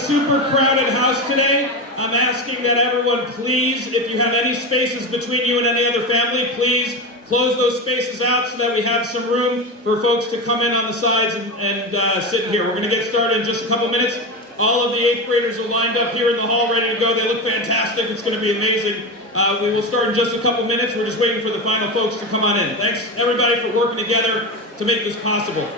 super crowded house today. I'm asking that everyone please, if you have any spaces between you and any other family, please close those spaces out so that we have some room for folks to come in on the sides and sit here. We're going to get started in just a couple minutes. All of the 8th graders are lined up here in the hall ready to go. They look fantastic. It's going to be amazing. We will start in just a couple minutes. We're just waiting for the final folks to come on in. Thanks everybody for working together to make this possible.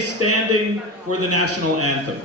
stay standing for the national anthem.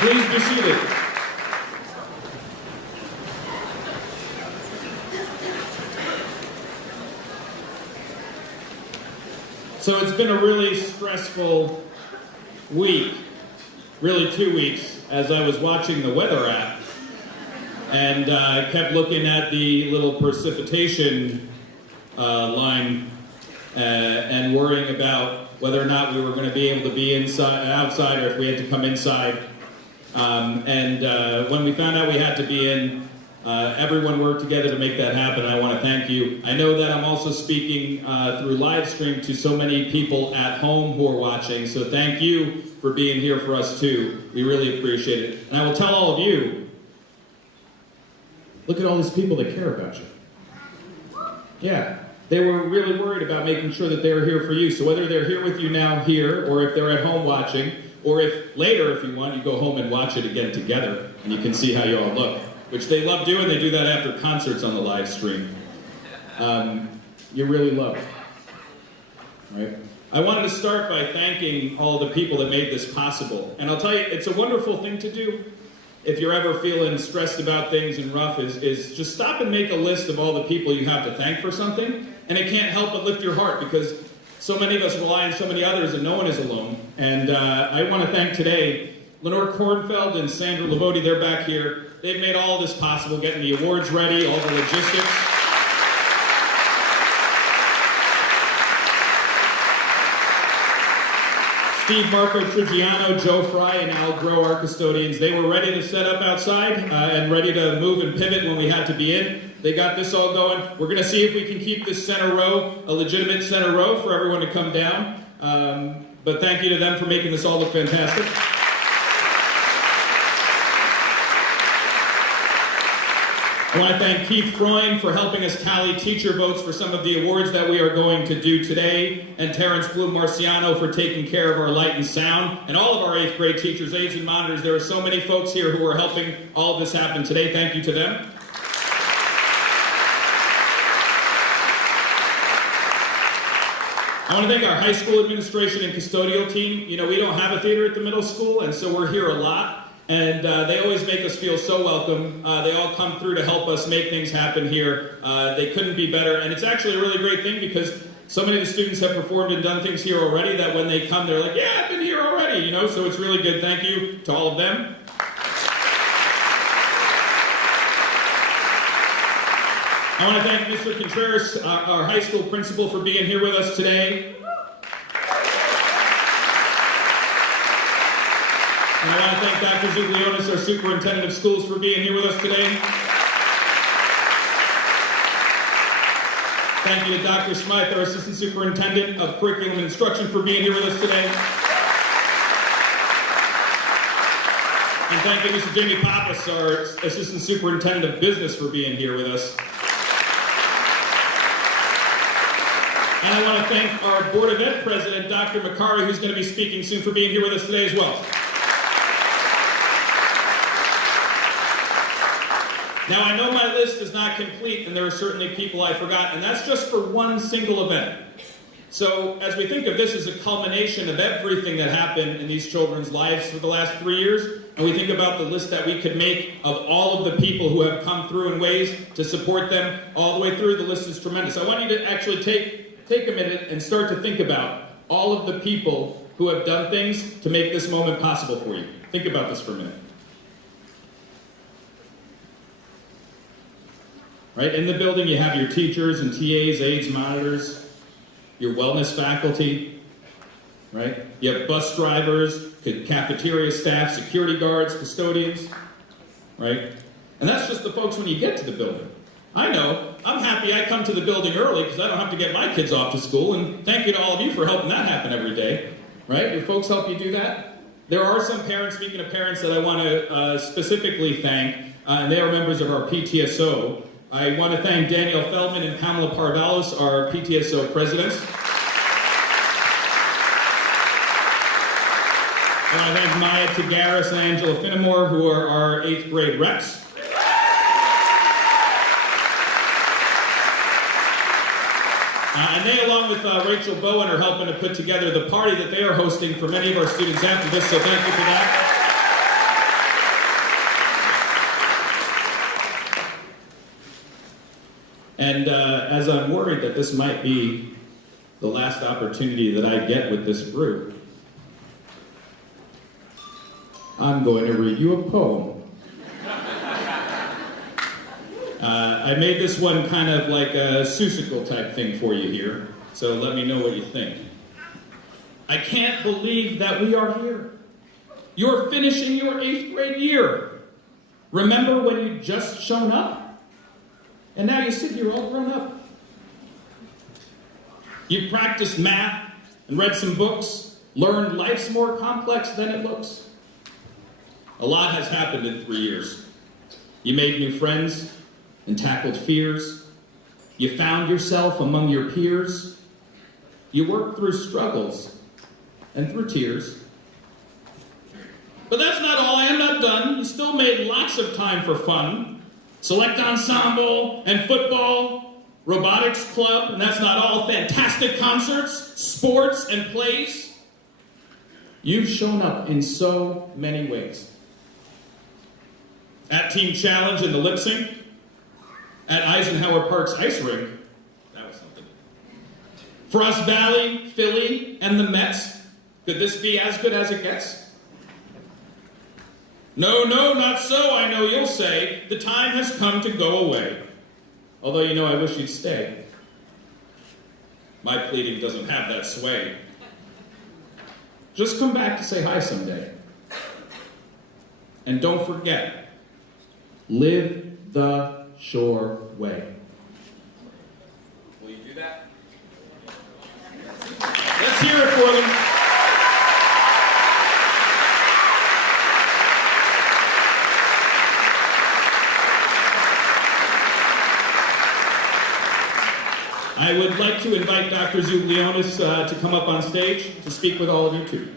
Please be seated. So it's been a really stressful week, really 2 weeks, as I was watching the weather app and kept looking at the little precipitation line and worrying about whether or not we were going to be able to be outside or if we had to come inside. When we found out we had to be in, everyone worked together to make that happen. I want to thank you. I know that I'm also speaking through live stream to so many people at home who are watching, so thank you for being here for us too. We really appreciate it. And I will tell all of you, look at all these people that care about you. Yeah, they were really worried about making sure that they were here for you. So whether they're here with you now here, or if they're at home watching, or if later, if you want, you go home and watch it again together, and you can see how you all look, which they love doing. They do that after concerts on the live stream. You really love it, right? I wanted to start by thanking all the people that made this possible. And I'll tell you, it's a wonderful thing to do if you're ever feeling stressed about things and rough, is just stop and make a list of all the people you have to thank for something, and it can't help but lift your heart, because so many of us rely on so many others, and no one is alone. And I want to thank today Lenore Kornfeld and Sandra Lavodi. They're back here. They've made all this possible, getting the awards ready, all the logistics. Steve Marco Trigiano, Joe Fry, and Al Grow, our custodians, they were ready to set up outside and ready to move and pivot when we had to be in. They got this all going. We're going to see if we can keep this center row a legitimate center row for everyone to come down. But thank you to them for making this all look fantastic. I want to thank Keith Freund for helping us tally teacher votes for some of the awards that we are going to do today, and Terrence Bloom-Marciano for taking care of our light and sound, and all of our 8th grade teachers, aides, and monitors. There are so many folks here who are helping all of this happen today. Thank you to them. I want to thank our high school administration and custodial team. You know, we don't have a theater at the middle school, and so we're here a lot. And they always make us feel so welcome. They all come through to help us make things happen here. They couldn't be better. And it's actually a really great thing, because so many of the students have performed and done things here already that when they come, they're like, yeah, I've been here already, you know, so it's really good. Thank you to all of them. I want to thank Mr. Contreras, our high school principal, for being here with us today. And I want to thank Dr. Zuglionis, our superintendent of schools, for being here with us today. Thank you to Dr. Smythe, our assistant superintendent of curriculum and instruction, for being here with us today. And thank you, Mr. Jamie Pappas, our assistant superintendent of business, for being here with us. And I want to thank our Board of Ed president, Dr. McCarry, who's going to be speaking soon, for being here with us today as well. Now, I know my list is not complete, and there are certainly people I forgot, and that's just for one single event. So, as we think of this as a culmination of everything that happened in these children's lives for the last 3 years, and we think about the list that we could make of all of the people who have come through in ways to support them all the way through, the list is tremendous. I want you to actually take a minute and start to think about all of the people who have done things to make this moment possible for you. Think about this for a minute. Right? In the building, you have your teachers and TAs, aides, monitors, your wellness faculty, right? You have bus drivers, cafeteria staff, security guards, custodians, right? And that's just the folks when you get to the building. I know, I'm happy I come to the building early because I don't have to get my kids off to school, and thank you to all of you for helping that happen every day, right? Your folks help you do that? There are some parents, speaking of parents, that I want to specifically thank, and they are members of our PTSO. I want to thank Danielle Feldman and Pamela Pardalos, our PTSO presidents. I want to thank Maya Tagaris and Angela Finnemore, who are our 8th grade reps. And they, along with Rachel Bowen, are helping to put together the party that they are hosting for many of our students after this, so thank you for that. And as I'm worried that this might be the last opportunity that I get with this group, I'm going to read you a poem. I made this one kind of like a Seussical type thing for you here, so let me know what you think. I can't believe that we are here. You're finishing your 8th grade year. Remember when you just shown up? And now you sit here all grown up. You've practiced math and read some books, learned life's more complex than it looks. A lot has happened in 3 years. You made new friends and tackled fears. You found yourself among your peers. You worked through struggles and through tears. But that's not all. I am not done. You still made lots of time for fun. Select ensemble and football, robotics club, and that's not all. Fantastic concerts, sports, and plays. You've shown up in so many ways. At Team Challenge in the lip sync, at Eisenhower Park's ice rink, that was something. Frost Valley, Philly, and the Mets. Could this be as good as it gets? No, not so, I know you'll say. The time has come to go away. Although, you know, I wish you'd stay. My pleading doesn't have that sway. Just come back to say hi someday. And don't forget, live the Shore way. Will you do that? Let's hear it for them. I would like to invite Dr. Zuglionis to come up on stage to speak with all of you too.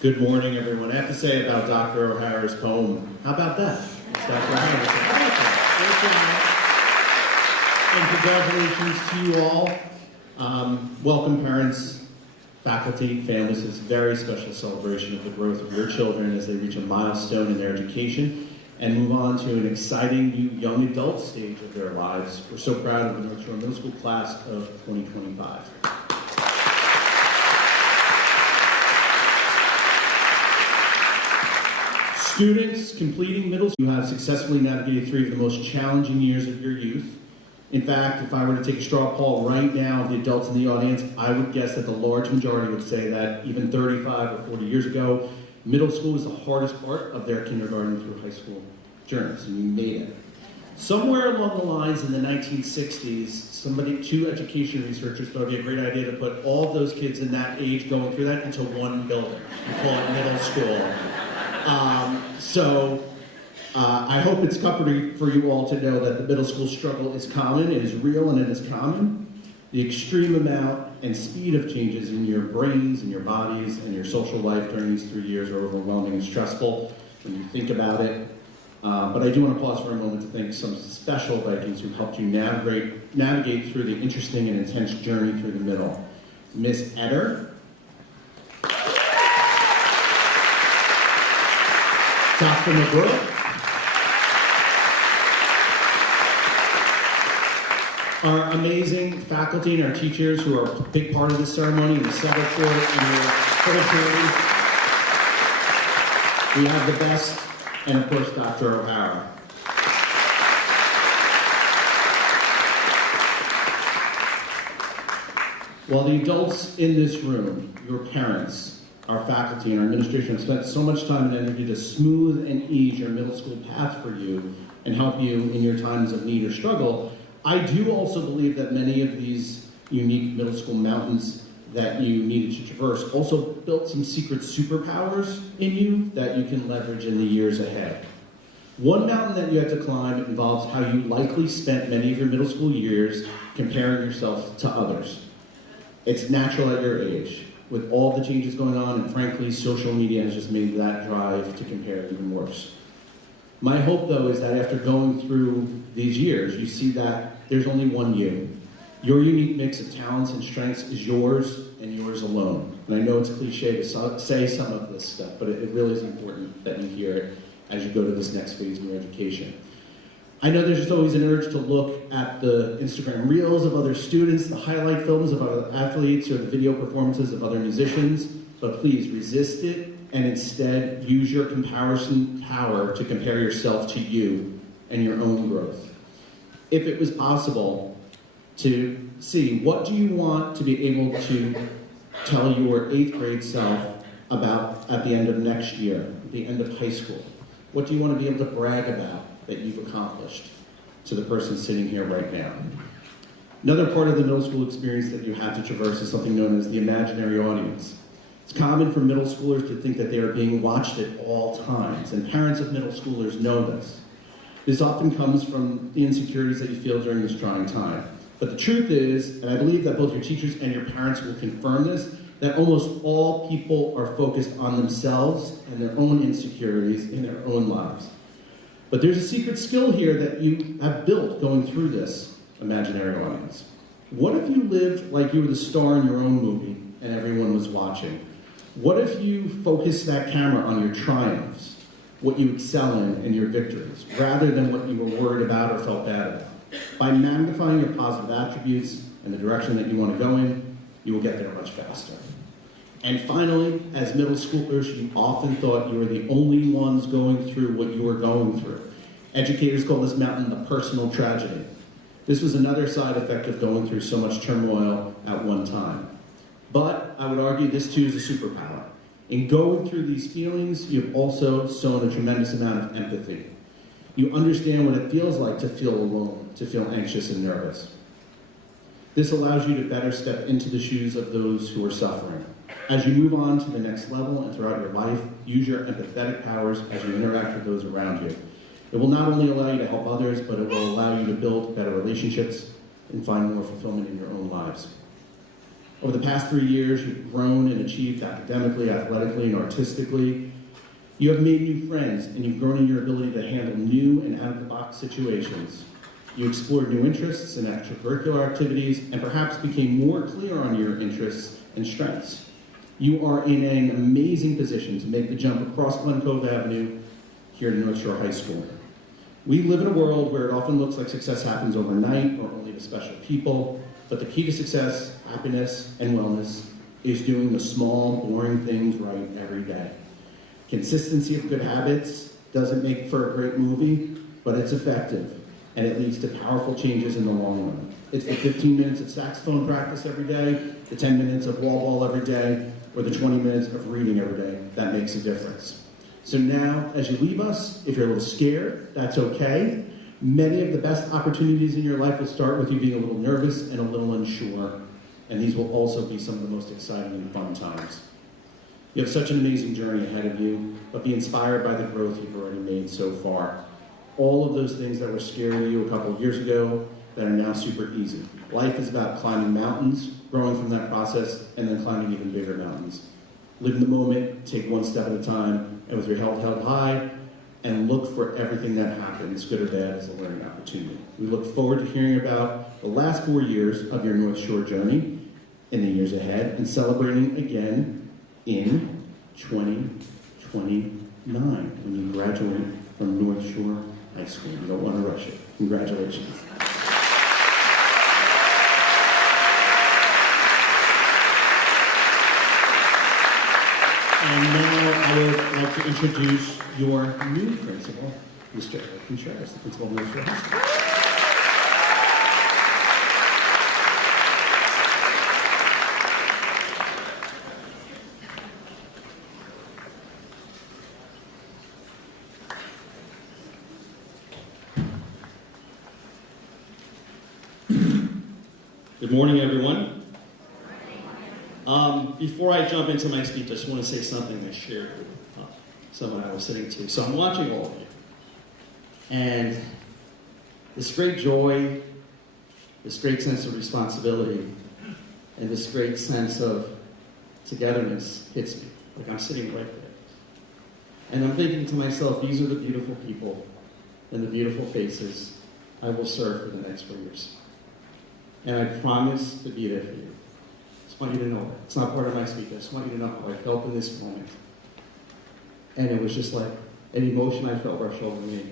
Good morning, everyone. I have to say about Dr. O'Hara's poem. How about that? It's Dr. O'Hara. And congratulations to you all. Welcome, parents, faculty, families. It's a very special celebration of the growth of your children as they reach a milestone in their education and move on to an exciting new young adult stage of their lives. We're so proud of the North Shore Middle School class of 2025. Students completing middle school, you have successfully navigated 3 of the most challenging years of your youth. In fact, if I were to take a straw poll right now of the adults in the audience, I would guess that the large majority would say that even 35 or 40 years ago, middle school was the hardest part of their kindergarten through high school journeys, and you made it. Somewhere along the lines in the 1960s, 2 education researchers thought it'd be a great idea to put all of those kids in that age going through that into one building. We call it middle school. I hope it's comforting for you all to know that the middle school struggle is common, it is real, and it is common. The extreme amount and speed of changes in your brains and your bodies and your social life during these 3 years are overwhelming and stressful when you think about it. But I do want to pause for a moment to thank some special Vikings who helped you navigate through the interesting and intense journey through the middle. Miss Eder, Dr. McGraw, our amazing faculty and our teachers who are a big part of this ceremony, we settled for it in your credibility. We have the best, and of course, Dr. O'Hara. While the adults in this room, your parents, our faculty, and our administration have spent so much time and energy to smooth and ease your middle school path for you and help you in your times of need or struggle, I do also believe that many of these unique middle school mountains that you needed to traverse also built some secret superpowers in you that you can leverage in the years ahead. One mountain that you had to climb involves how you likely spent many of your middle school years comparing yourself to others. It's natural at your age. With all the changes going on, and frankly, social media has just made that drive to compare even worse. My hope, though, is that after going through these years, you see that there's only one you. Your unique mix of talents and strengths is yours and yours alone. And I know it's cliche to say some of this stuff, but it really is important that you hear it as you go to this next phase in your education. I know there's just always an urge to look at the Instagram reels of other students, the highlight films of other athletes, or the video performances of other musicians, but please resist it and instead use your comparison power to compare yourself to you and your own growth. If it was possible to see, what do you want to be able to tell your 8th grade self about at the end of next year, at the end of high school? What do you want to be able to brag about that you've accomplished to the person sitting here right now? Another part of the middle school experience that you have to traverse is something known as the imaginary audience. It's common for middle schoolers to think that they are being watched at all times, and parents of middle schoolers know this. This often comes from the insecurities that you feel during this trying time. But the truth is, and I believe that both your teachers and your parents will confirm this, that almost all people are focused on themselves and their own insecurities in their own lives. But there's a secret skill here that you have built going through this imaginary audience. What if you lived like you were the star in your own movie and everyone was watching? What if you focused that camera on your triumphs, what you excel in, and your victories, rather than what you were worried about or felt bad about? By magnifying your positive attributes and the direction that you want to go in, you will get there much faster. And finally, as middle schoolers, you often thought you were the only ones going through what you were going through. Educators call this mountain the personal tragedy. This was another side effect of going through so much turmoil at one time. But I would argue this too is a superpower. In going through these feelings, you've also sown a tremendous amount of empathy. You understand what it feels like to feel alone, to feel anxious and nervous. This allows you to better step into the shoes of those who are suffering. As you move on to the next level and throughout your life, use your empathetic powers as you interact with those around you. It will not only allow you to help others, but it will allow you to build better relationships and find more fulfillment in your own lives. Over the past 3 years, you've grown and achieved academically, athletically, and artistically. You have made new friends, and you've grown in your ability to handle new and out-of-the-box situations. You explored new interests and extracurricular activities, and perhaps became more clear on your interests and strengths. You are in an amazing position to make the jump across Glen Cove Avenue here to North Shore High School. We live in a world where it often looks like success happens overnight or only to special people, but the key to success, happiness, and wellness is doing the small, boring things right every day. Consistency of good habits doesn't make for a great movie, but it's effective, and it leads to powerful changes in the long run. It's the 15 minutes of saxophone practice every day, the 10 minutes of wall ball every day, or the 20 minutes of reading every day that makes a difference. So now, as you leave us, if you're a little scared, that's okay. Many of the best opportunities in your life will start with you being a little nervous and a little unsure, and these will also be some of the most exciting and fun times. You have such an amazing journey ahead of you, but be inspired by the growth you've already made so far. All of those things that were scaring you a couple of years ago that are now super easy. Life is about climbing mountains, growing from that process, and then climbing even bigger mountains. Live in the moment, take one step at a time, and with your head held high, and look for everything that happens, good or bad, as a learning opportunity. We look forward to hearing about the last 4 years of your North Shore journey in the years ahead, and celebrating again in 2029 when you graduate from North Shore High School. You don't want to rush it. Congratulations. And now I would like to introduce your new principal, Mr. Eric Contreras, the principal of North Shore High School. Good morning, everyone. Before I jump into my speech, I just want to say something I shared with someone I was sitting to. So I'm watching all of you. And this great joy, this great sense of responsibility, and this great sense of togetherness hits me. Like I'm sitting right there. And I'm thinking to myself, these are the beautiful people and the beautiful faces I will serve for the next 4 years. And I promise to be there for you. I just want you to know that. It's not part of my speech. I just want you to know how I felt in this moment. And it was just like an emotion I felt rush over me.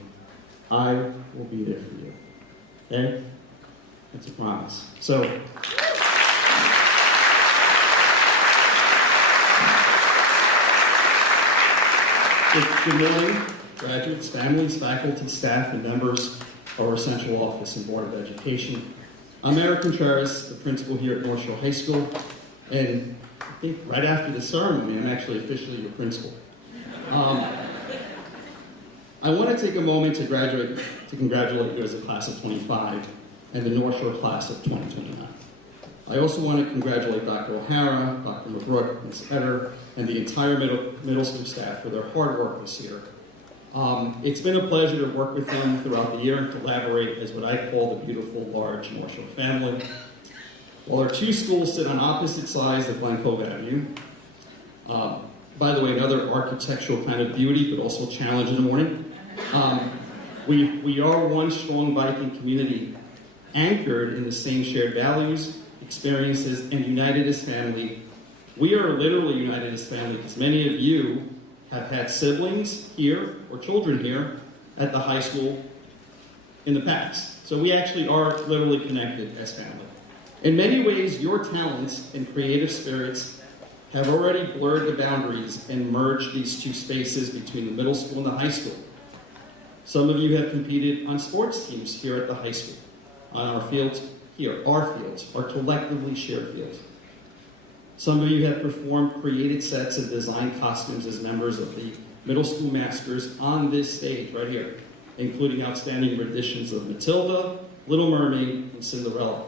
I will be there for you. Okay? That's a promise. So, good morning, graduates, families, faculty, staff, and members of our central office and Board of Education. I'm Eric Contreras, the principal here at North Shore High School, and I think right after the ceremony, I'm actually officially your principal. I want to take a moment to congratulate you as a class of 25 and the North Shore class of 2029. I also want to congratulate Dr. O'Hara, Dr. McBrook, Ms. Etter, and the entire middle school staff for their hard work this year. It's been a pleasure to work with them throughout the year and collaborate as what I call the beautiful, large North Shore family. While our two schools sit on opposite sides of Glen Cove Avenue, by the way, another architectural kind of beauty, but also challenge in the morning, we are one strong Viking community anchored in the same shared values, experiences, and united as family. We are literally united as family because many of you have had siblings here or children here at the high school in the past. So we actually are literally connected as family. In many ways, your talents and creative spirits have already blurred the boundaries and merged these two spaces between the middle school and the high school. Some of you have competed on sports teams here at the high school, on our fields here, our collectively shared fields. Some of you have performed created sets of design costumes as members of the middle school masters on this stage right here, including outstanding renditions of Matilda, Little Mermaid, and Cinderella.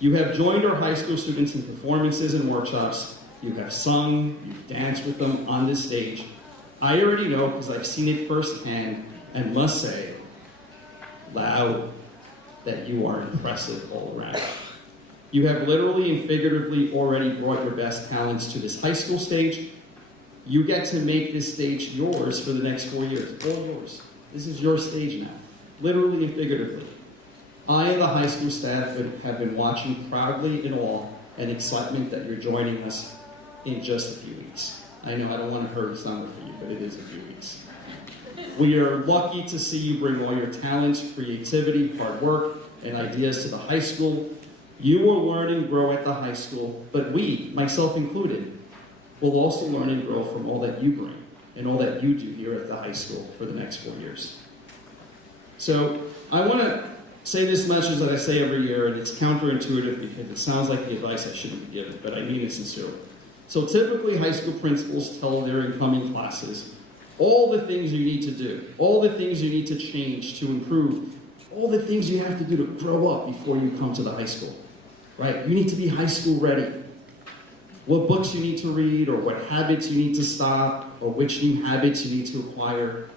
You have joined our high school students in performances and workshops. You have sung, you've danced with them on this stage. I already know because I've seen it firsthand and must say, loud, that you are impressive all around. You have literally and figuratively already brought your best talents to this high school stage. You get to make this stage yours for the next 4 years, all yours. This is your stage now, literally and figuratively. I and the high school staff have been watching proudly in awe and excitement that you're joining us in just a few weeks. I know I don't want to hurt summer for you, but it is a few weeks. We are lucky to see you bring all your talents, creativity, hard work, and ideas to the high school. You will learn and grow at the high school, but we, myself included, will also learn and grow from all that you bring and all that you do here at the high school for the next 4 years. So I want to say this message that I say every year, and it's counterintuitive because it sounds like the advice I shouldn't be giving, but I mean it sincerely. So typically high school principals tell their incoming classes all the things you need to do, all the things you need to change to improve, all the things you have to do to grow up before you come to the high school, right? You need to be high school ready. What books you need to read, or what habits you need to stop, or which new habits you need to acquire.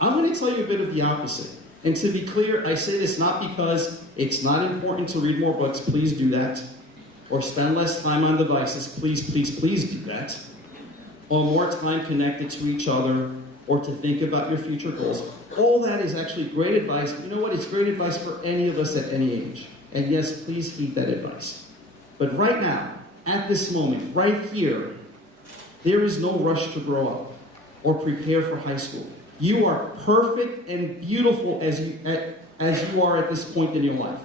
I'm going to tell you a bit of the opposite. And to be clear, I say this not because It's not important to read more books, please do that. Or spend less time on devices, please, please, please do that. Or more time connected to each other, or to think about your future goals. All that is actually great advice. You know what? It's great advice for any of us at any age. And yes, please heed that advice. But right now, at this moment, right here, there is no rush to grow up or prepare for high school. You are perfect and beautiful as you are at this point in your life.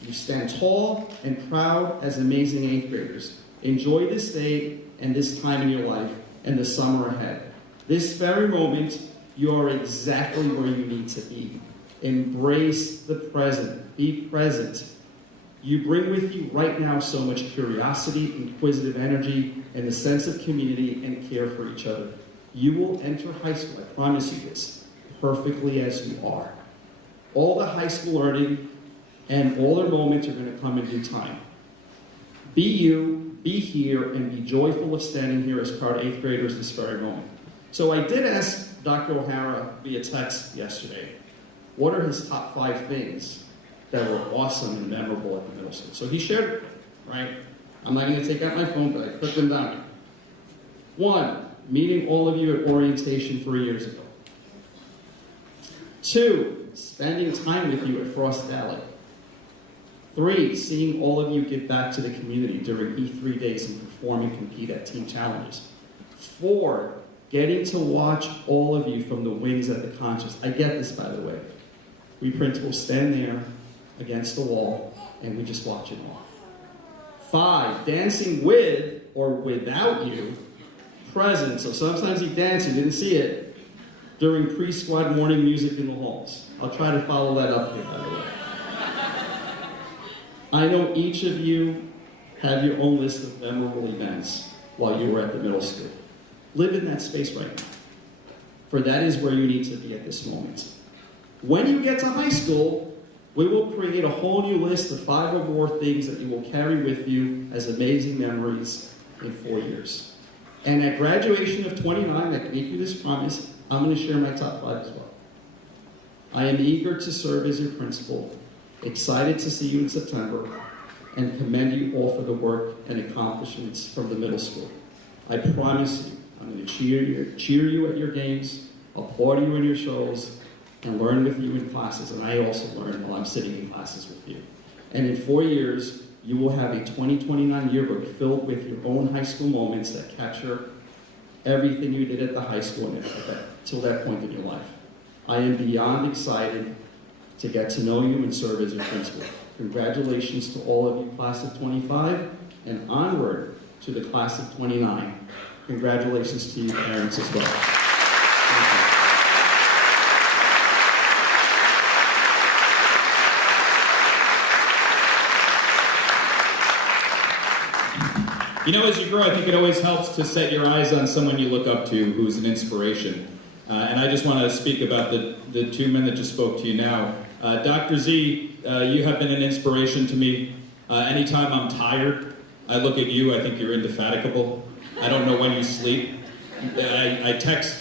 You stand tall and proud as amazing 8th graders. Enjoy this day and this time in your life and the summer ahead. This very moment, you are exactly where you need to be. Embrace the present. Be present. You bring with you right now so much curiosity, inquisitive energy, and a sense of community and care for each other. You will enter high school, I promise you this, perfectly as you are. All the high school learning and all their moments are going to come in due time. Be you, be here, and be joyful of standing here as proud 8th graders this very moment. So I did ask Dr. O'Hara via text yesterday, what are his top 5 things that were awesome and memorable at the middle school? So he shared it, right? I'm not going to take out my phone, but I put them down. 1, meeting all of you at orientation 3 years ago. 2, spending time with you at Frost Valley. 3, seeing all of you give back to the community during E3 days and perform and compete at team challenges. 4, getting to watch all of you from the wings at the concerts. I get this, by the way. We principals stand there against the wall and we just watch it all. 5, dancing with or without you, present. So sometimes he danced, you didn't see it, during pre-squad morning music in the halls. I'll try to follow that up here, by the way. I know each of you have your own list of memorable events while you were at the middle school. Live in that space right now, for that is where you need to be at this moment. When you get to high school, we will create a whole new list of 5 or more things that you will carry with you as amazing memories in 4 years. And at graduation of 29, I can make you this promise, I'm going to share my top 5 as well. I am eager to serve as your principal, excited to see you in September, and commend you all for the work and accomplishments from the middle school. I promise you, I'm going to cheer you at your games, applaud you in your shows, and learn with you in classes. And I also learn while I'm sitting in classes with you. And in 4 years, you will have a 2029 yearbook filled with your own high school moments that capture everything you did at the high school till that point in your life. I am beyond excited to get to know you and serve as your principal. Congratulations to all of you, class of 25, and onward to the class of 29. Congratulations to you parents as well. Thank you. You know, as you grow, I think it always helps to set your eyes on someone you look up to who's an inspiration. And I just want to speak about the 2 men that just spoke to you now. Dr. Z, you have been an inspiration to me. Anytime I'm tired, I look at you, I think you're indefatigable. I don't know when you sleep. I text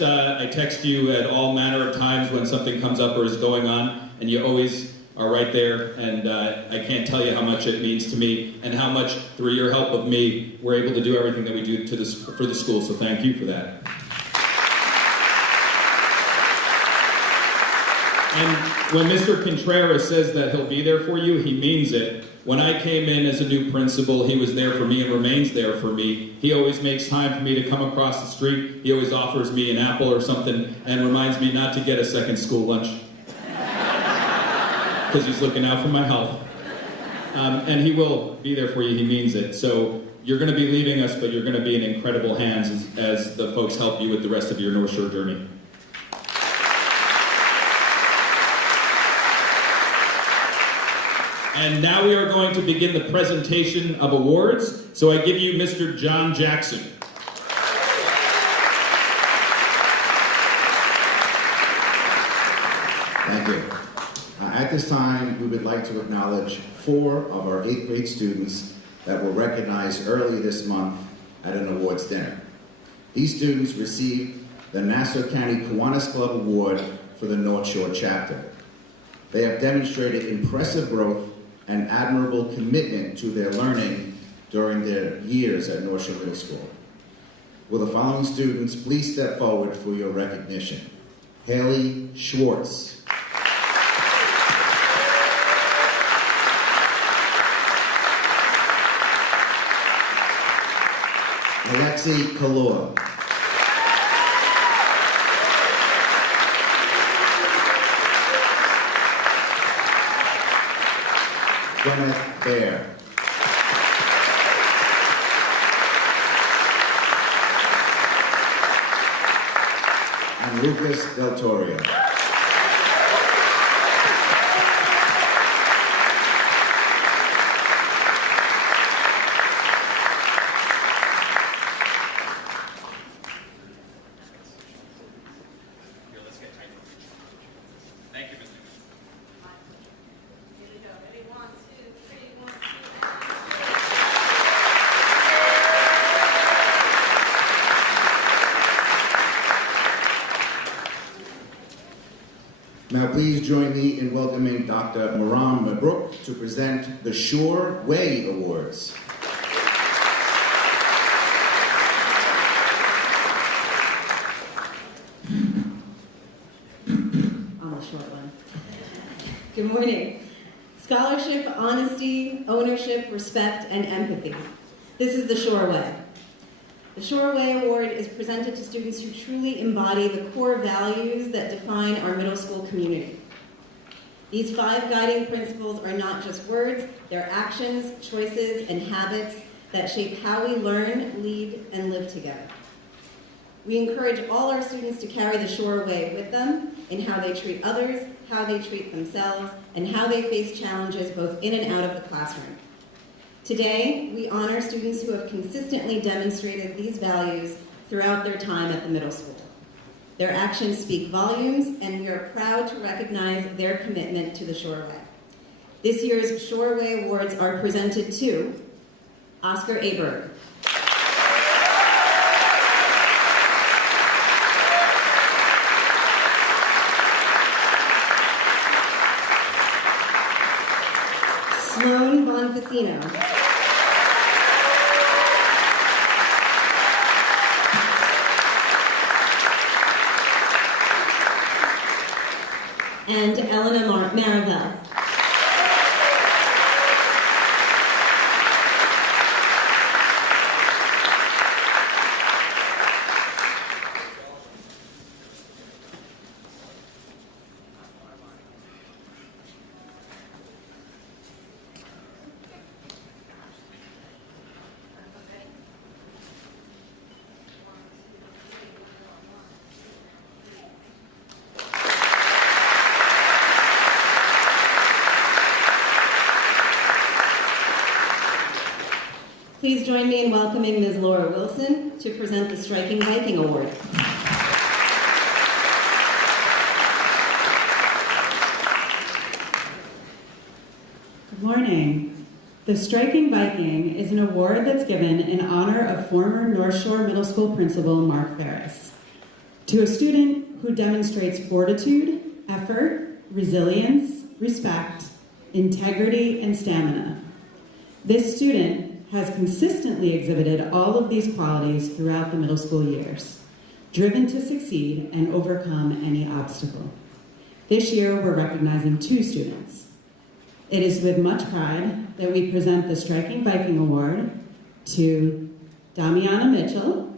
you at all manner of times when something comes up or is going on, and you always are right there, and I can't tell you how much it means to me, and how much, through your help of me, we're able to do everything that we do for the school, so thank you for that. And when Mr. Contreras says that he'll be there for you, he means it. When I came in as a new principal, he was there for me and remains there for me. He always makes time for me to come across the street. He always offers me an apple or something and reminds me not to get a second school lunch, because he's looking out for my health. And he will be there for you, he means it. So you're going to be leaving us, but you're going to be in incredible hands as the folks help you with the rest of your North Shore journey. And now we are going to begin the presentation of awards. So I give you Mr. John Jackson. Thank you. At this time, we would like to acknowledge 4 of our 8th grade students that were recognized early this month at an awards dinner. These students received the Nassau County Kiwanis Club Award for the North Shore chapter. They have demonstrated impressive growth and admirable commitment to their learning during their years at North Shore Middle School. Will the following students please step forward for your recognition? Haley Schwartz. Alexi Kalua. Gwyneth Bear. And Lucas Del Torio. Thank you, Mr. Here we go. Ready? 1, 2, 3, 1, 2. Now please join me in welcoming Dr. Maram Mabruk to present the Shore Way Awards. On the short one. Good morning. Scholarship, honesty, ownership, respect, and empathy. This is the Shore Way. The Shore Way Award is presented to students who truly embody the core values that define our middle school community. These 5 guiding principles are not just words, they're actions, choices, and habits that shape how we learn, lead, and live together. We encourage all our students to carry the Shore Way with them in how they treat others, how they treat themselves, and how they face challenges both in and out of the classroom. Today, we honor students who have consistently demonstrated these values throughout their time at the middle school. Their actions speak volumes, and we are proud to recognize their commitment to the Shore Way. This year's Shore Way Awards are presented to Oscar Aberg, Sloan Bonfacino, and Elena Marivelle. Please join me in welcoming Ms. Laura Wilson to present the Striking Viking Award. Good morning. The Striking Viking is an award that's given in honor of former North Shore Middle School principal Mark Ferris to a student who demonstrates fortitude, effort, resilience, respect, integrity, and stamina. This student has consistently exhibited all of these qualities throughout the middle school years, driven to succeed and overcome any obstacle. This year, we're recognizing 2 students. It is with much pride that we present the Striking Viking Award to Damiana Mitchell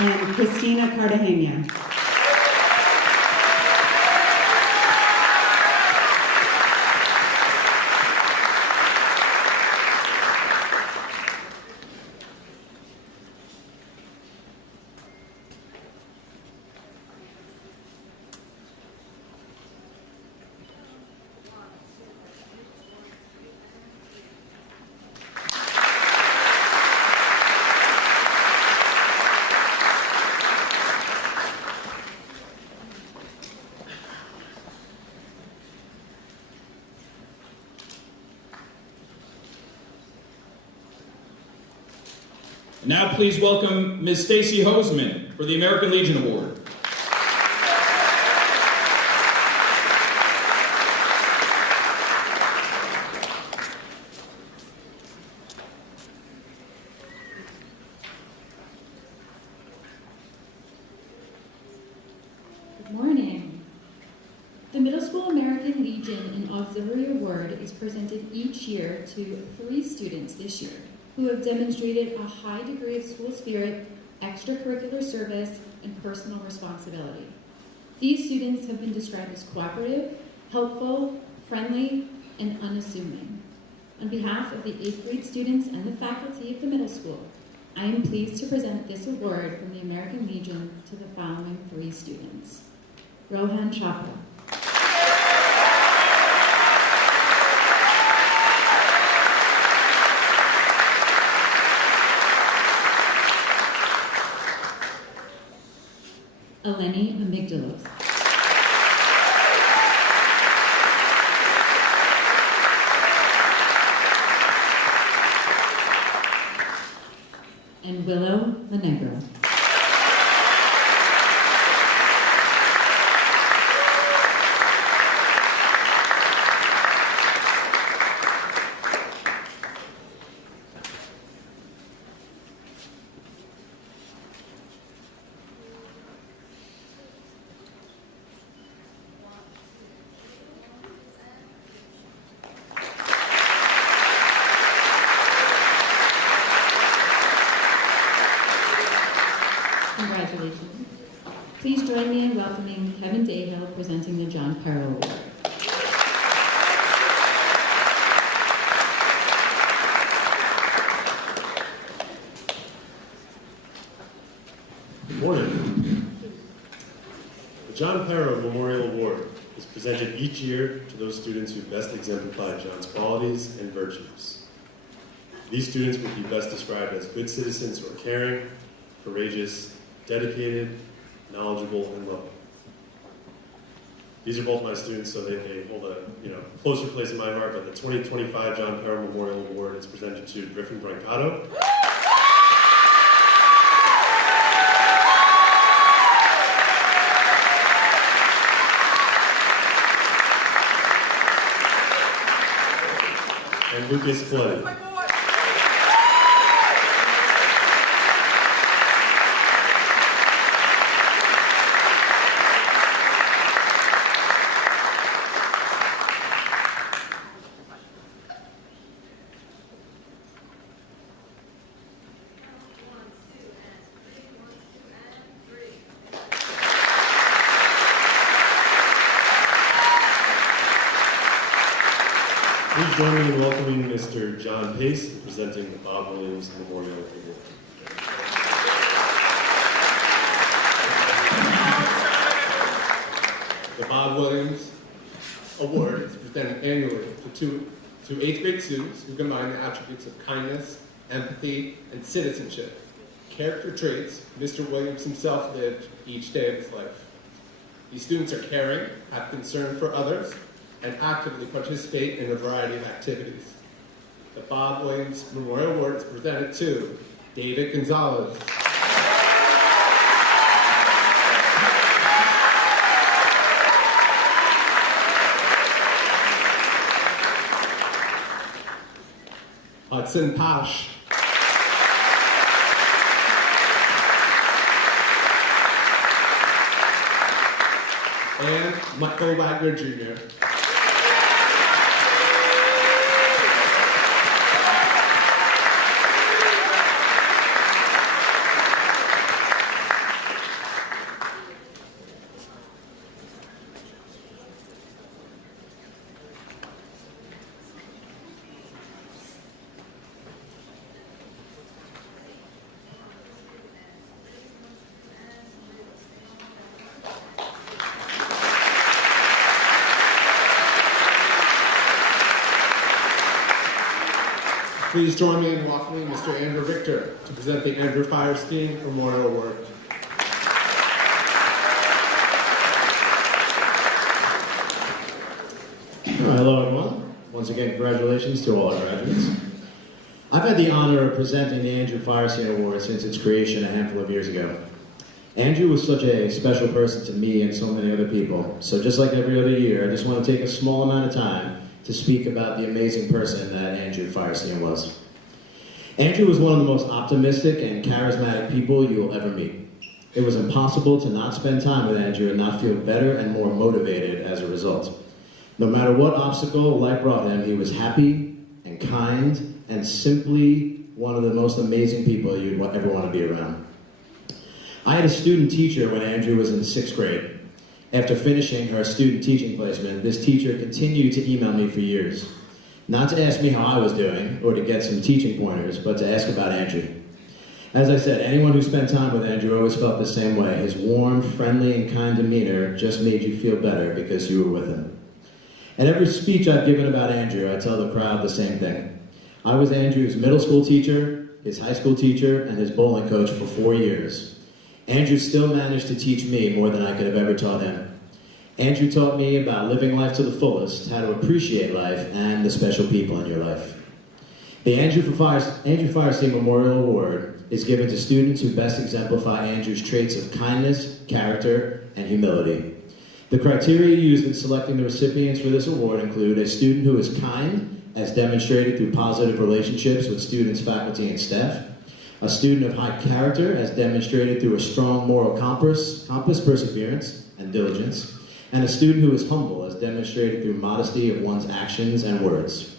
and Christina Cartagena. Now please welcome Ms. Stacy Hoseman for the American Legion Award. Good morning. The Middle School American Legion and Auxiliary Award is presented each year to 3 students this year who have demonstrated a high degree of school spirit, extracurricular service, and personal responsibility. These students have been described as cooperative, helpful, friendly, and unassuming. On behalf of the 8th grade students and the faculty of the middle school, I am pleased to present this award from the American Legion to the following 3 students. Rohan Chopra. Eleni Amygdalos. And Willow Monegro. Congratulations. Please join me in welcoming Kevin Dayhill presenting the John Perrow Award. Good morning. The John Perrow Memorial Award is presented each year to those students who best exemplify John's qualities and virtues. These students would be best described as good citizens who are caring, courageous, dedicated, knowledgeable, and loving. These are both my students, so they hold a closer place in my heart, but the 2025 John Perrow Memorial Award is presented to Griffin Brancato. And Lucas Flood. Please join me in welcoming Mr. John Pace in presenting the Bob Williams Memorial Award. The Bob Williams Award is presented annually to 8th grade students who combine the attributes of kindness, empathy, and citizenship, character traits Mr. Williams himself lived each day of his life. These students are caring, have concern for others, and actively participate in a variety of activities. The Bob Williams Memorial Award is presented to David Gonzalez, Hudson Pash, and Michael Wagner Jr. Please join me in welcoming Mr. Andrew Richter to present the Andrew Firestein Memorial Award. Hello, everyone. Once again, congratulations to all our graduates. I've had the honor of presenting the Andrew Firestein Award since its creation a handful of years ago. Andrew was such a special person to me and so many other people. So just like every other year, I just want to take a small amount of time to speak about the amazing person that Andrew Firestein was. Andrew was one of the most optimistic and charismatic people you will ever meet. It was impossible to not spend time with Andrew and not feel better and more motivated as a result. No matter what obstacle life brought him, he was happy and kind and simply one of the most amazing people you'd ever want to be around. I had a student teacher when Andrew was in 6th grade. After finishing her student teaching placement, this teacher continued to email me for years. Not to ask me how I was doing or to get some teaching pointers, but to ask about Andrew. As I said, anyone who spent time with Andrew always felt the same way. His warm, friendly, and kind demeanor just made you feel better because you were with him. At every speech I've given about Andrew, I tell the crowd the same thing. I was Andrew's middle school teacher, his high school teacher, and his bowling coach for 4 years. Andrew still managed to teach me more than I could have ever taught him. Andrew taught me about living life to the fullest, how to appreciate life, and the special people in your life. The Andrew Firestein Memorial Award is given to students who best exemplify Andrew's traits of kindness, character, and humility. The criteria used in selecting the recipients for this award include a student who is kind, as demonstrated through positive relationships with students, faculty, and staff, a student of high character, as demonstrated through a strong moral compass, perseverance, and diligence, and a student who is humble, as demonstrated through modesty of one's actions and words.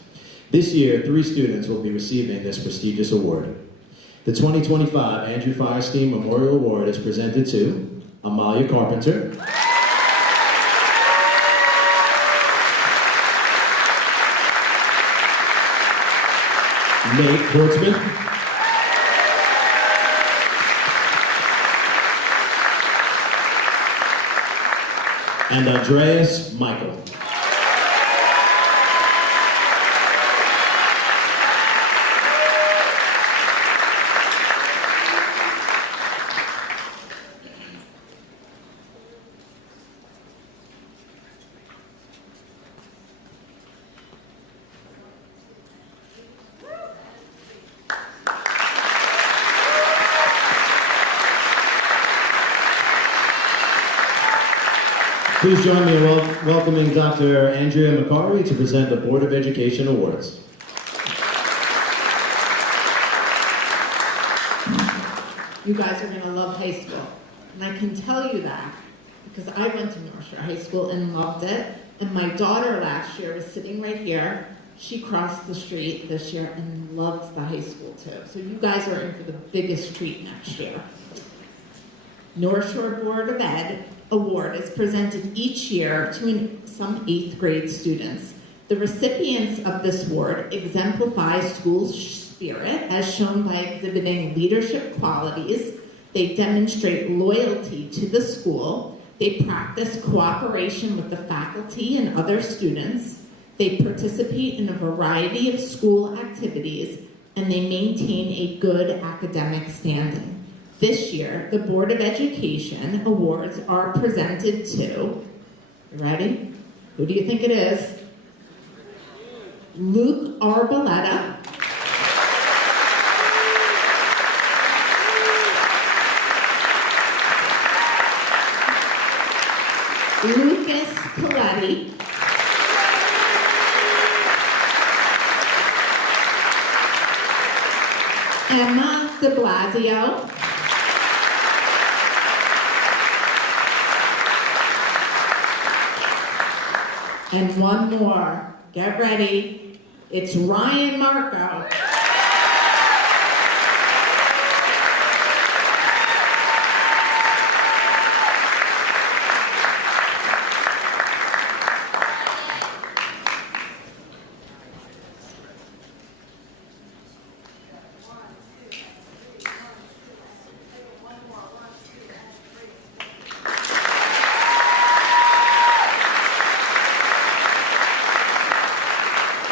This year, 3 students will be receiving this prestigious award. The 2025 Andrew Firestein Memorial Award is presented to Amalia Carpenter, Nate Kurtzman, and Andreas Michael. Please join me in welcoming Dr. Andrea McCarty to present the Board of Education Awards. You guys are going to love high school. And I can tell you that because I went to North Shore High School and loved it. And my daughter last year was sitting right here. She crossed the street this year and loves the high school too. So you guys are in for the biggest treat next year. North Shore Board of Ed Award is presented each year to some 8th grade students. The recipients of this award exemplify school spirit as shown by exhibiting leadership qualities. They demonstrate loyalty to the school. They practice cooperation with the faculty and other students. They participate in a variety of school activities, and they maintain a good academic standing. This year, the Board of Education Awards are presented to, you ready? Who do you think it is? Luke Arboleta, Lucas Coletti, Emma de Blasio, and one more. Get ready. It's Ryan Marco.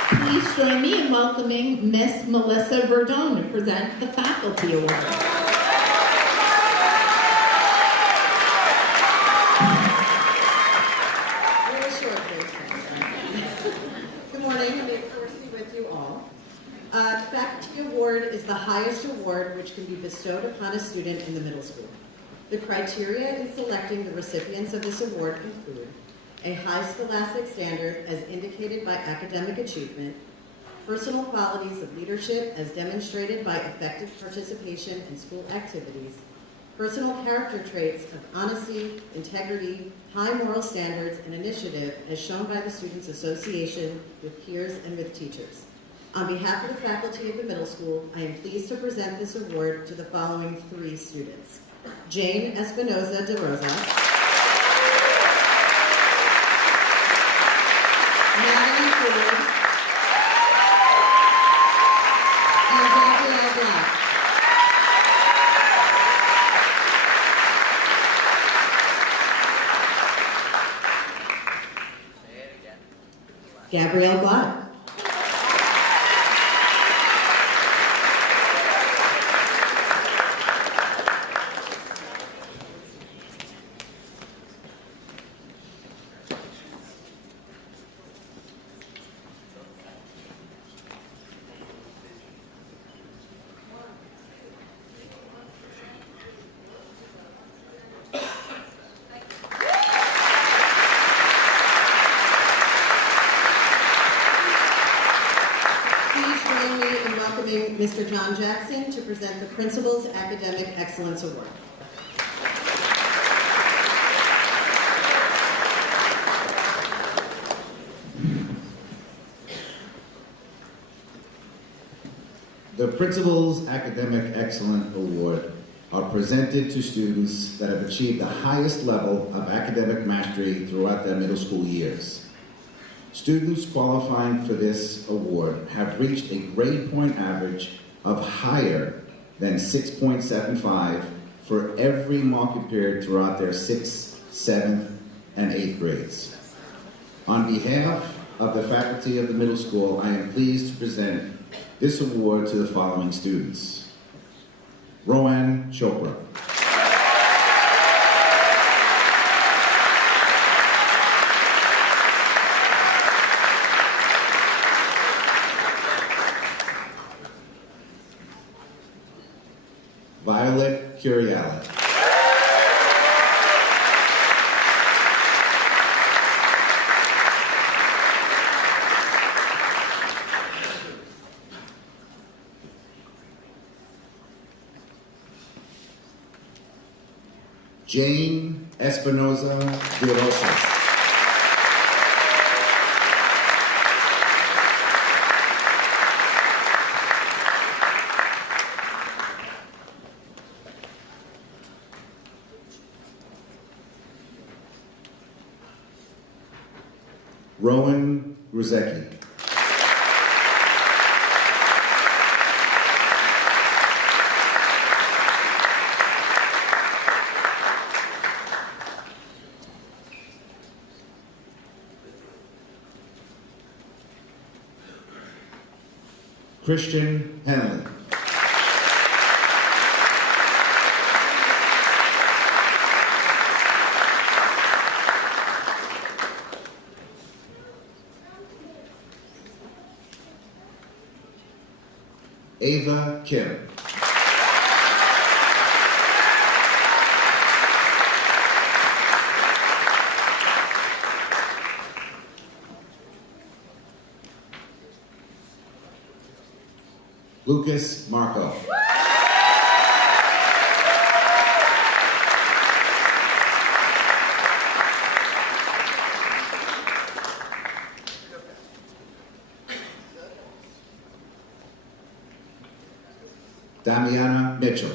Please join me in welcoming Miss Melissa Verdone to present the Faculty Award. Really short, Good morning, I'm Diversity with you all. The Faculty Award highest award which can be bestowed upon a student in the middle school. The criteria in selecting the recipients of this award include a high scholastic standard as indicated by academic achievement, personal qualities of leadership as demonstrated by effective participation in school activities, personal character traits of honesty, integrity, high moral standards, and initiative as shown by the Students' Association with peers and with teachers. On behalf of the faculty of the middle school, I am pleased to present this award to the following 3 students. Jane Espinoza de Rosa, Natalie Ford, and Gabrielle Black. Gabrielle Black. Mr. John Jackson to present the Principal's Academic Excellence Award. The Principal's Academic Excellence Award are presented to students that have achieved the highest level of academic mastery throughout their middle school years. Students qualifying for this award have reached a grade point average of higher than 6.75 for every market period throughout their 6th, 7th, and 8th grades. On behalf of the faculty of the middle school, I am pleased to present this award to the following students. Rowan Chopra. Violet Curiale. Jane Espinoza de Rosas. Rowan Gruzecki. Christian Henley. Ava Kim. Lucas Marco. Damiana Mitchell.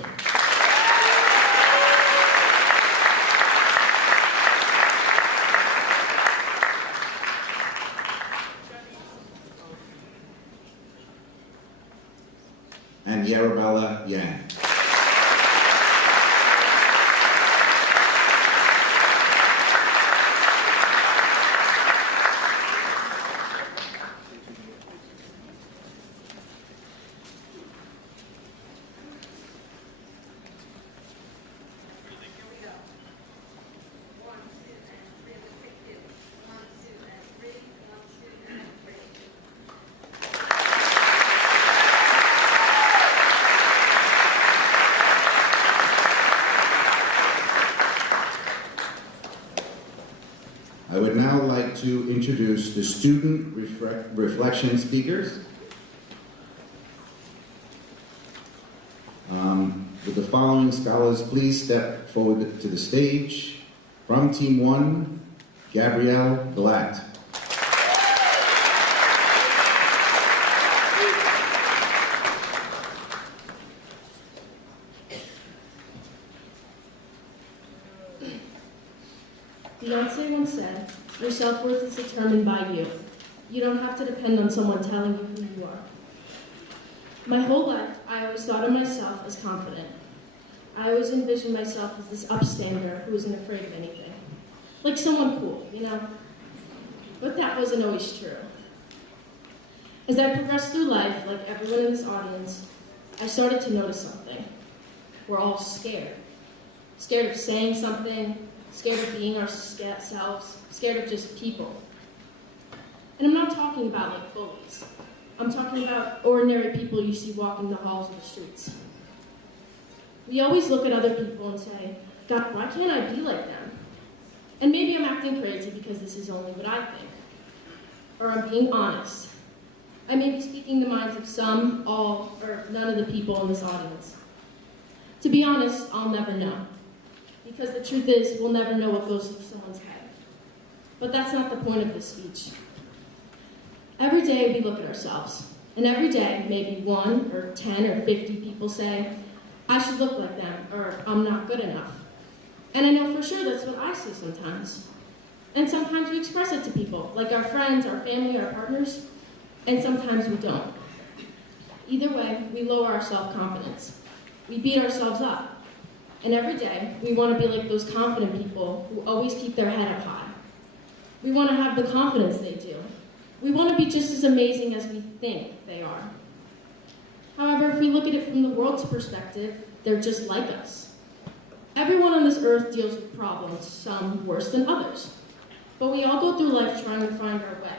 And Yarabella Yang. I would now like to introduce the student reflection speakers. With the following scholars, please step forward to the stage. From Team 1, Gabrielle Blatt. Beyonce once said, your self-worth is determined by you. You don't have to depend on someone telling you who you are. My whole life, I always thought of myself as confident. I always envisioned myself as this upstander who wasn't afraid of anything. Like someone cool, you know? But that wasn't always true. As I progressed through life, like everyone in this audience, I started to notice something. We're all scared. Scared of saying something, scared of being ourselves, scared of just people. And I'm not talking about like bullies. I'm talking about ordinary people you see walking the halls of the streets. We always look at other people and say, God, why can't I be like them? And maybe I'm acting crazy because this is only what I think. Or I'm being honest. I may be speaking the minds of some, all, or none of the people in this audience. To be honest, I'll never know. Because the truth is, we'll never know what goes through someone's head. But that's not the point of this speech. Every day we look at ourselves, and every day maybe 1 or 10 or 50 people say, I should look like them, or I'm not good enough. And I know for sure that's what I say sometimes. And sometimes we express it to people, like our friends, our family, our partners, and sometimes we don't. Either way, we lower our self-confidence. We beat ourselves up. And every day, we want to be like those confident people who always keep their head up high. We want to have the confidence they do. We want to be just as amazing as we think they are. However, if we look at it from the world's perspective, they're just like us. Everyone on this earth deals with problems, some worse than others. But we all go through life trying to find our way.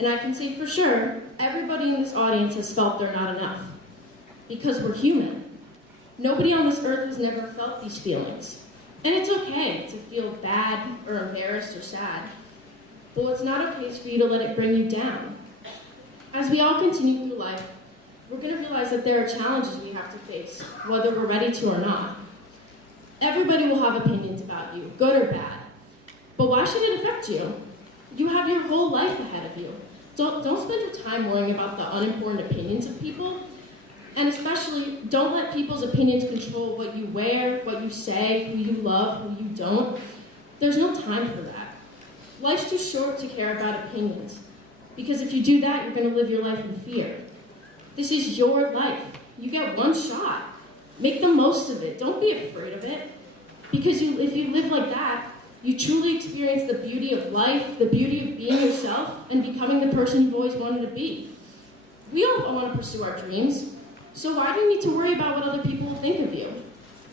And I can say for sure, everybody in this audience has felt they're not enough. Because we're human. Nobody on this earth has never felt these feelings. And it's okay to feel bad or embarrassed or sad. But what's not okay is for you to let it bring you down. As we all continue through life, we're going to realize that there are challenges we have to face, whether we're ready to or not. Everybody will have opinions about you, good or bad. But why should it affect you? You have your whole life ahead of you. Don't spend your time worrying about the unimportant opinions of people. And especially, don't let people's opinions control what you wear, what you say, who you love, who you don't. There's no time for that. Life's too short to care about opinions. Because if you do that, you're going to live your life in fear. This is your life. You get one shot. Make the most of it. Don't be afraid of it. Because if you live like that, you truly experience the beauty of life, the beauty of being yourself, and becoming the person you've always wanted to be. We all want to pursue our dreams. So why do you need to worry about what other people will think of you?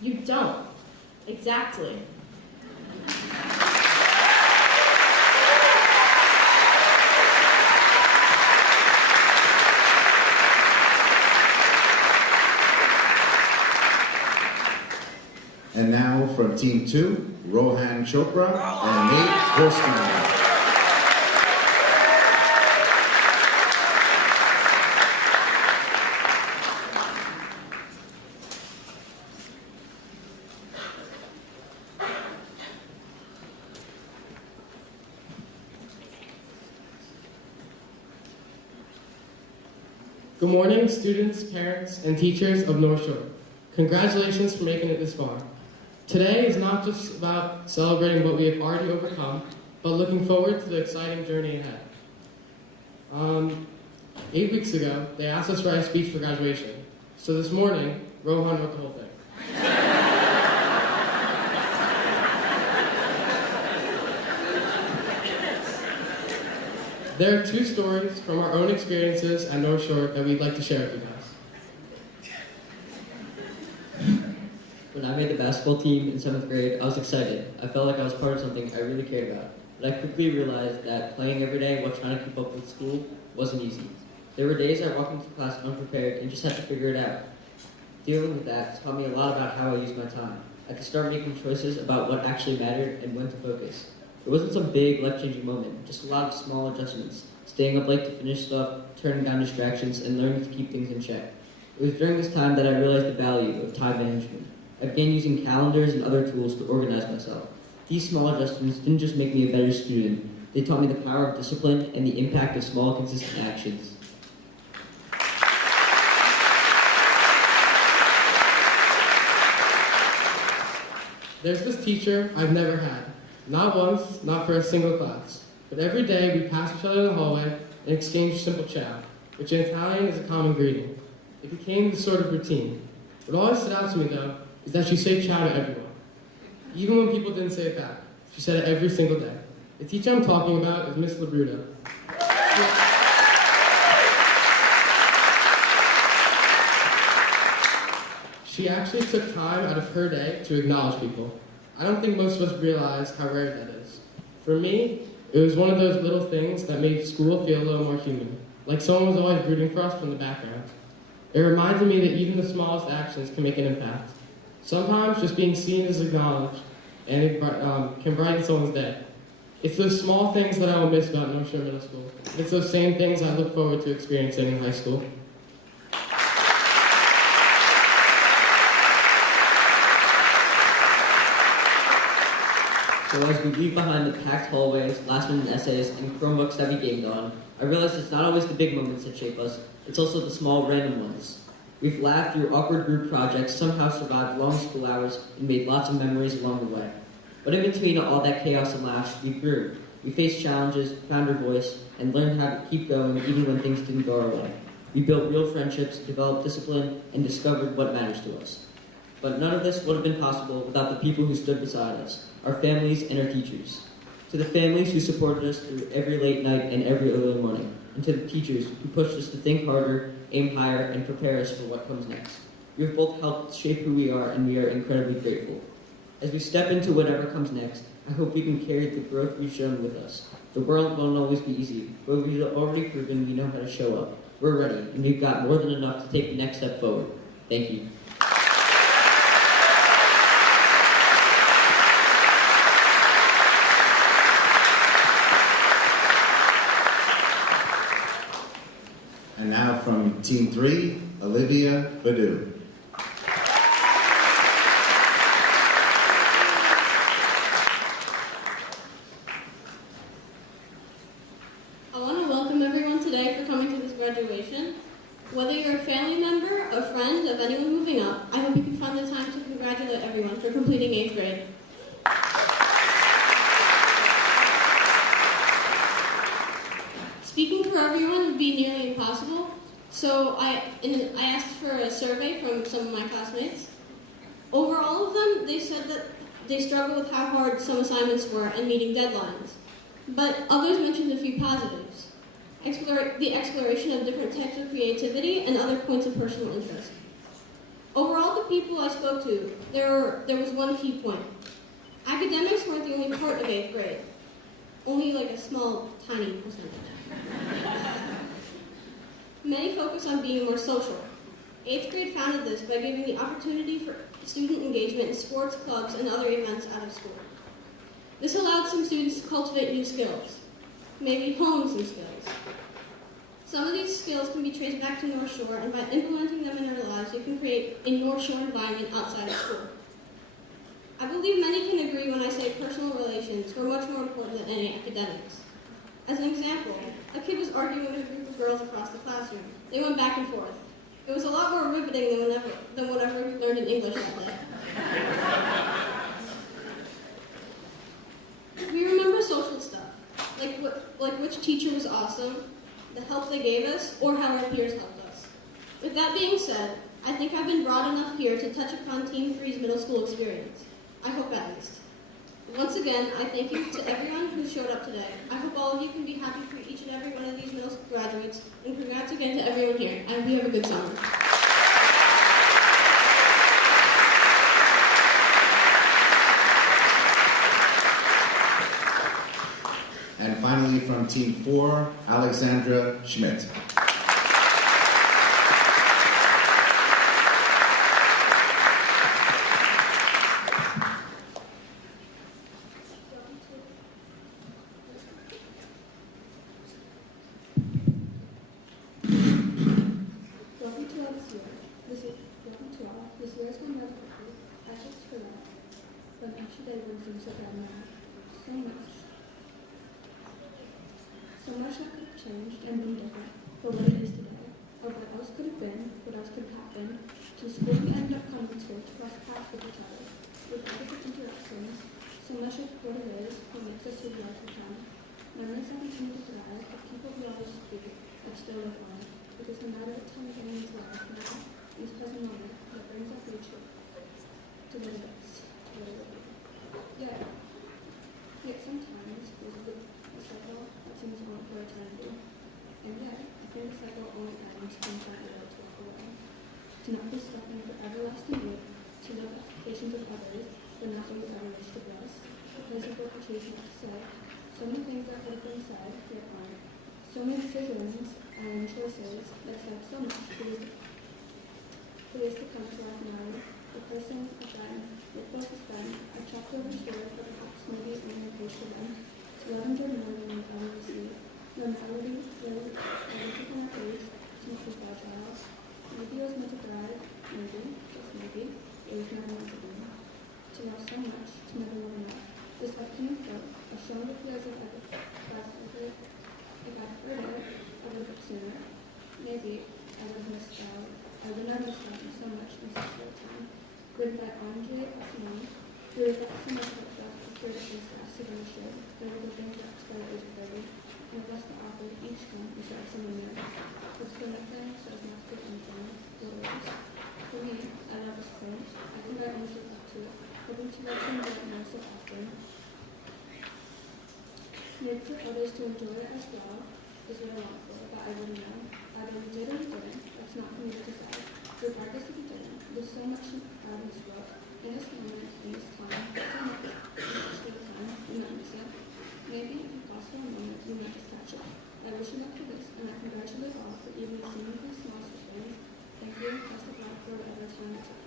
You don't. Exactly. And now from Team 2, Rohan Chopra and Nate Horstman. Good morning, students, parents, and teachers of North Shore. Congratulations for making it this far. Today is not just about celebrating what we have already overcome, but looking forward to the exciting journey ahead. 8 weeks ago, they asked us to write a speech for graduation. So this morning, Rohan wrote the whole thing. There are 2 stories from our own experiences at North Shore that we'd like to share with you guys. When I made the basketball team in 7th grade, I was excited. I felt like I was part of something I really cared about. But I quickly realized that playing every day while trying to keep up with school wasn't easy. There were days I walked into class unprepared and just had to figure it out. Dealing with that taught me a lot about how I use my time. I could start making choices about what actually mattered and when to focus. It wasn't some big, life-changing moment, just a lot of small adjustments, staying up late to finish stuff, turning down distractions, and learning to keep things in check. It was during this time that I realized the value of time management. I began using calendars and other tools to organize myself. These small adjustments didn't just make me a better student, they taught me the power of discipline and the impact of small, consistent actions. There's this teacher I've never had. Not once, not for a single class. But every day we pass each other in the hallway and exchange simple ciao, which in Italian is a common greeting. It became this sort of routine. What always stood out to me, though, is that she said ciao to everyone. Even when people didn't say it back, she said it every single day. The teacher I'm talking about is Miss Labruta. She actually took time out of her day to acknowledge people. I don't think most of us realize how rare that is. For me, it was one of those little things that made school feel a little more human, like someone was always rooting for us from the background. It reminded me that even the smallest actions can make an impact. Sometimes just being seen is acknowledged, and it can brighten someone's day. It's those small things that I will miss about North Shore Middle School. It's those same things I look forward to experiencing in high school. So as we leave behind the packed hallways, last-minute essays, and Chromebooks that we gamed on, I realized it's not always the big moments that shape us, it's also the small, random ones. We've laughed through awkward group projects, somehow survived long school hours, and made lots of memories along the way. But in between all that chaos and laughs, we grew. We faced challenges, found our voice, and learned how to keep going even when things didn't go our way. We built real friendships, developed discipline, and discovered what matters to us. But none of this would have been possible without the people who stood beside us, our families and our teachers. To the families who supported us through every late night and every early morning, and to the teachers who pushed us to think harder, aim higher, and prepare us for what comes next. You have both helped shape who we are, and we are incredibly grateful. As we step into whatever comes next, I hope we can carry the growth we've shown with us. The world won't always be easy, but we've already proven we know how to show up. We're ready, and we've got more than enough to take the next step forward. Thank you. And now from Team 3, Olivia Badu. I want to welcome everyone today for coming to this graduation. Whether you're a family member, a friend of anyone moving up, I hope you can find the time to congratulate everyone for completing 8th grade. Speaking for everyone would be nearly impossible, so I asked for a survey from some of my classmates. Over all of them, they said that they struggle with how hard some assignments were and meeting deadlines. But others mentioned a few positives. The exploration of different types of creativity and other points of personal interest. Overall, the people I spoke to, there was one key point. Academics weren't the only part of 8th grade. Only like a small, tiny percentage. Many focus on being more social. 8th grade founded this by giving the opportunity for student engagement in sports, clubs, and other events out of school. This allowed some students to cultivate new skills, maybe hone some skills. Some of these skills can be traced back to North Shore, and by implementing them in our lives, you can create a North Shore environment outside of school. I believe many can agree when I say personal relations were much more important than any academics. As an example, a kid was arguing with a group of girls across the classroom. They went back and forth. It was a lot more riveting than whatever we learned in English that day. We remember social stuff, like which teacher was awesome, the help they gave us, or how our peers helped us. With that being said, I think I've been broad enough here to touch upon Team 3's middle school experience. I hope at least. Once again, I thank you to everyone who showed up today. I hope all of you can be happy for each and every one of these middle school graduates, and congrats again to everyone here. I hope you have a good summer. And finally, from Team 4, Alexandra Schmidt. times I've had now. So much. So much that could have changed and been different for what it is today, or what else could have been, what else could have happened. To school we ended up coming to cross paths with each other, with opposite interactions. So much of what it is, what makes us who we are to become. Memories that continue to thrive, the people we always speak, that still live on. Because no matter what time we're in life now, in this present moment, that brings our future to what it is, to what it will be. Yet sometimes there's a cycle that seems on for eternity. And yet, I think the cycle only ends when we find a way to walk away. To not be stuck in an everlasting loop, to live expectations of others, but not what we ever wish to bless. The place of what we choose not to say. So many things that could have been said, yet aren't. So many decisions and choices that said so much who is to come to life now. The person, a friend, your closest friend, a chapter of a story that perhaps maybe only a page for them. To love and do more than we ever receive. No melody, really, everything on our face, to make us fragile. Maybe it was meant to thrive, maybe, just maybe, it was never meant to be. To love so much, to never love enough. This upcoming quote, a show that feels like if I'd heard it, I would have sooner. Maybe I would have missed out. I would not have missed out so much in such little time. Written by Andre Asman, who reflects so much about stuff the curious fast to understood. There were the things that expired age of 30, and it was the author each time we started someone new. It's for nothing, so as not to put anything, words. For me, I love this quote. I think I almost look up to it, hoping to write someone that I know so often. Maybe for others to enjoy it as well is what I want for, but I wouldn't know. Either we did or we didn't. That's not for me to decide. Regardless if we didn't, there's so much in this world, in this moment, in this time, so much, in this little time, we might miss it. Maybe if it's also a moment, we might just catch it. I wish you luck for this, and I congratulate all for even the seemingly small things. Thank you, best of luck for whatever time it's at.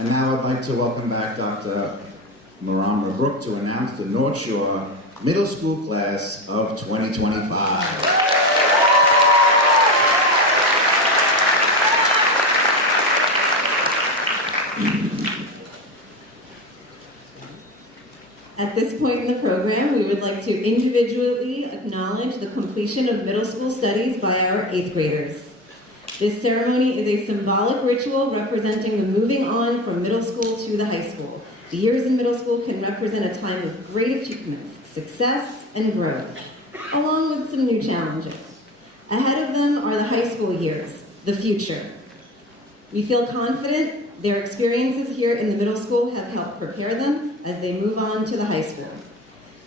And now I'd like to welcome back Dr. Marama Brook to announce the North Shore Middle School Class of 2025. At this point in the program, we would like to individually acknowledge the completion of middle school studies by our 8th graders. This ceremony is a symbolic ritual representing the moving on from middle school to the high school. The years in middle school can represent a time of great achievements, success, and growth, along with some new challenges. Ahead of them are the high school years, the future. We feel confident their experiences here in the middle school have helped prepare them as they move on to the high school.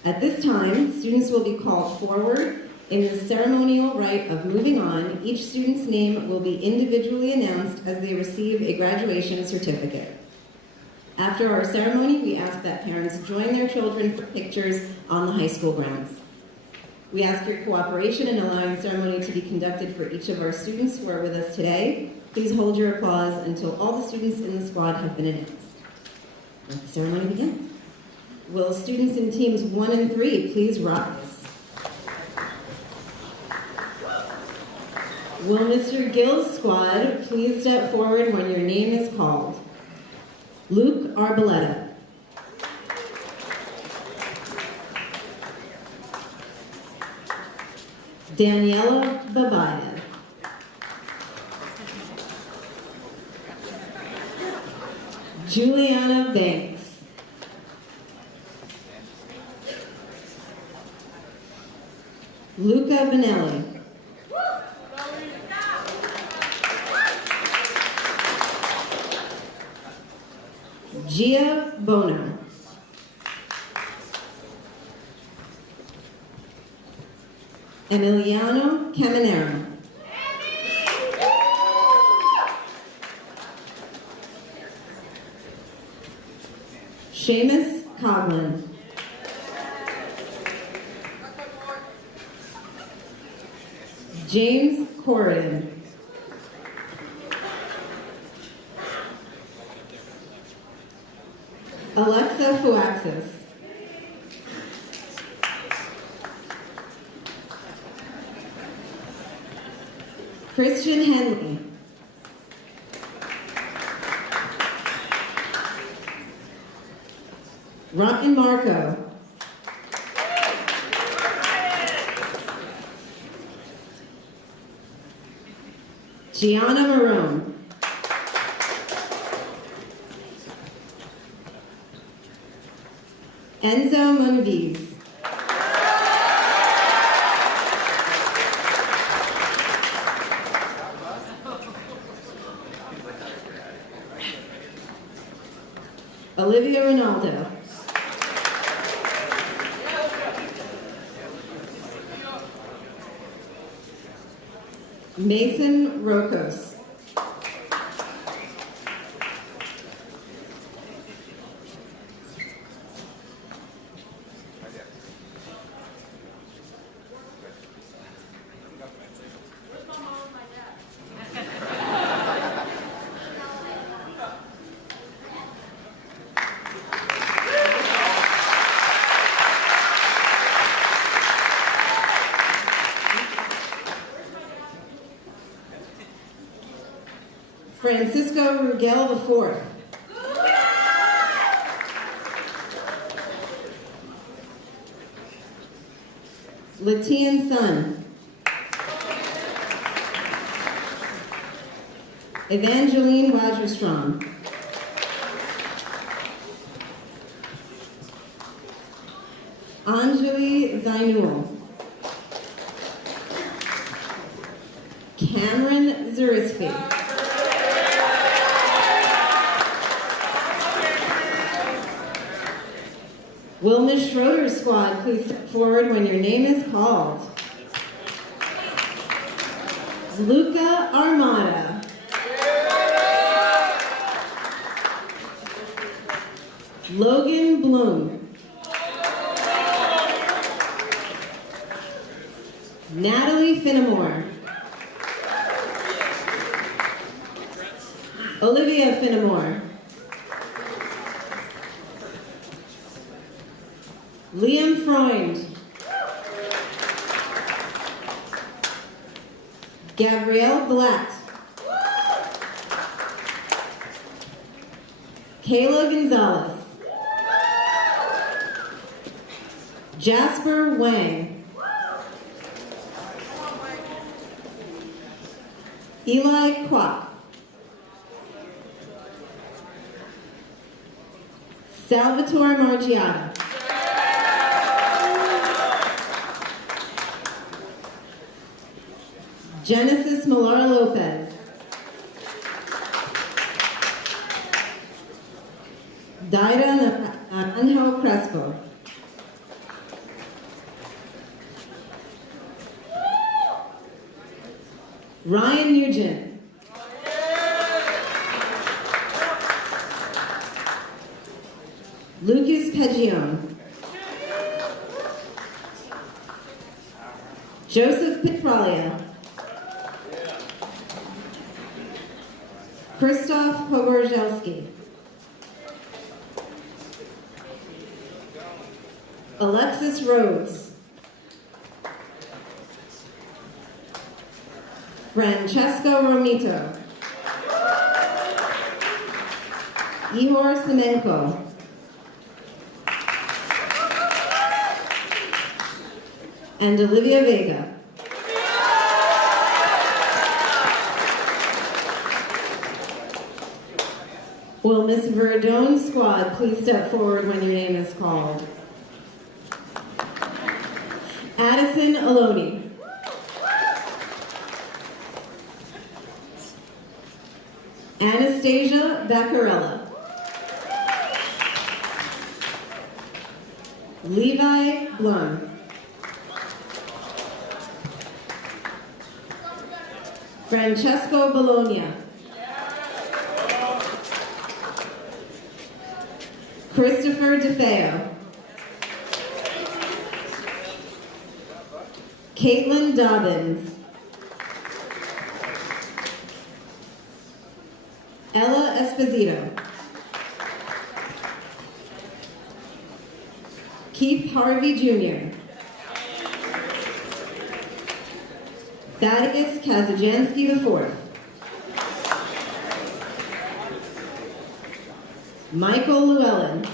At this time, students will be called forward. In the ceremonial rite of moving on, each student's name will be individually announced as they receive a graduation certificate. After our ceremony, we ask that parents join their children for pictures on the high school grounds. We ask your cooperation in allowing the ceremony to be conducted for each of our students who are with us today. Please hold your applause until all the students in the squad have been announced. Let the ceremony begin. Will students in teams 1 and 3 please rise? Will Mr. Gill's squad please step forward when your name is called? Luke Arboleta. Daniela Babaya. Juliana Banks. Luca Vanelli. Gia Bono. Emiliano Caminero. Seamus Coughlin. James Corridan. Alexa Fuaxis. Christian Henley. Ryan Marco. Gianna Marone. Enzo Munviz. Olivia Ronaldo. Mason Rocos. Francisco Rugel IV. Latian Sun. Evangeline Wajerstrom. Anjali Zainul. Cameron Zurisfi. Will Miss Schroeder's squad please step forward when your name is called? Luca Armada. Logan Bloom. Natalie Finnemore. Olivia Finnemore. Liam Freund. Gabrielle Blatt. Kayla Gonzalez. Jasper Wang. Eli Kwok. Salvatore Margiata. Genesis Millar Lopez. Daida Anjo Crespo. Ryan Nugent. Lucas Peggione. Joseph Petralia. Christoph Pogorzelski. Alexis Rhodes. Francesco Romito. Ihor Semenko. And Olivia Vega. Will Miss Verdone's squad please step forward when your name is called? Addison Aloni. Anastasia Vaccarella. Levi Blum. Francesco Bologna. Christopher DeFeo. Caitlin Dobbins. Ella Esposito. Keith Harvey Jr. Thaddeus Kazajansky IV. Michael Llewellyn.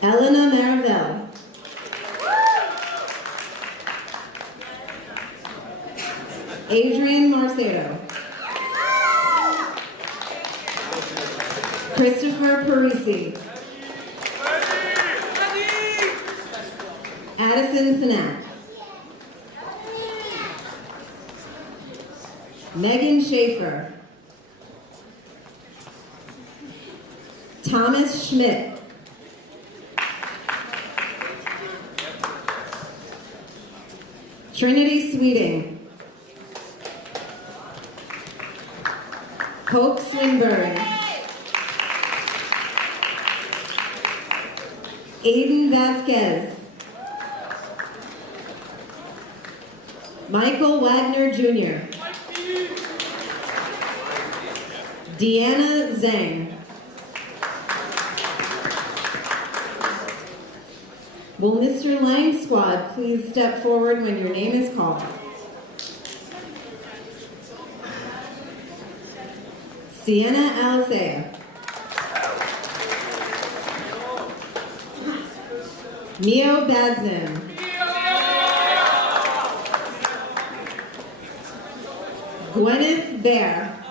Elena Marivelle. Adrian Marcedo. Christopher Parisi. Addison Sinak. Megan Schaefer. Thomas Schmidt. Trinity Sweeting. Hope Swinburne. Aiden Vasquez. Michael Wagner Jr. Deanna Zhang. Will Mr. Lang Squad please step forward when your name is called? Sienna Alisea. Neo Badzim. Gwyneth Bear.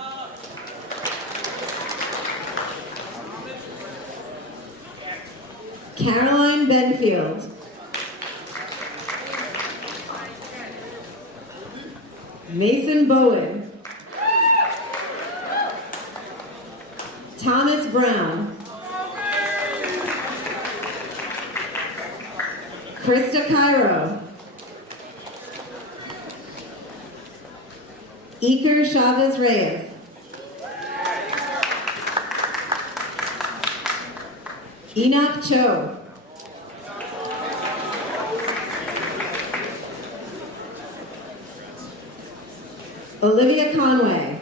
Caroline Benfield. Mason Bowen. Thomas Brown. Krista Cairo. Iker Chavez Reyes. Enoch Cho. Olivia Conway.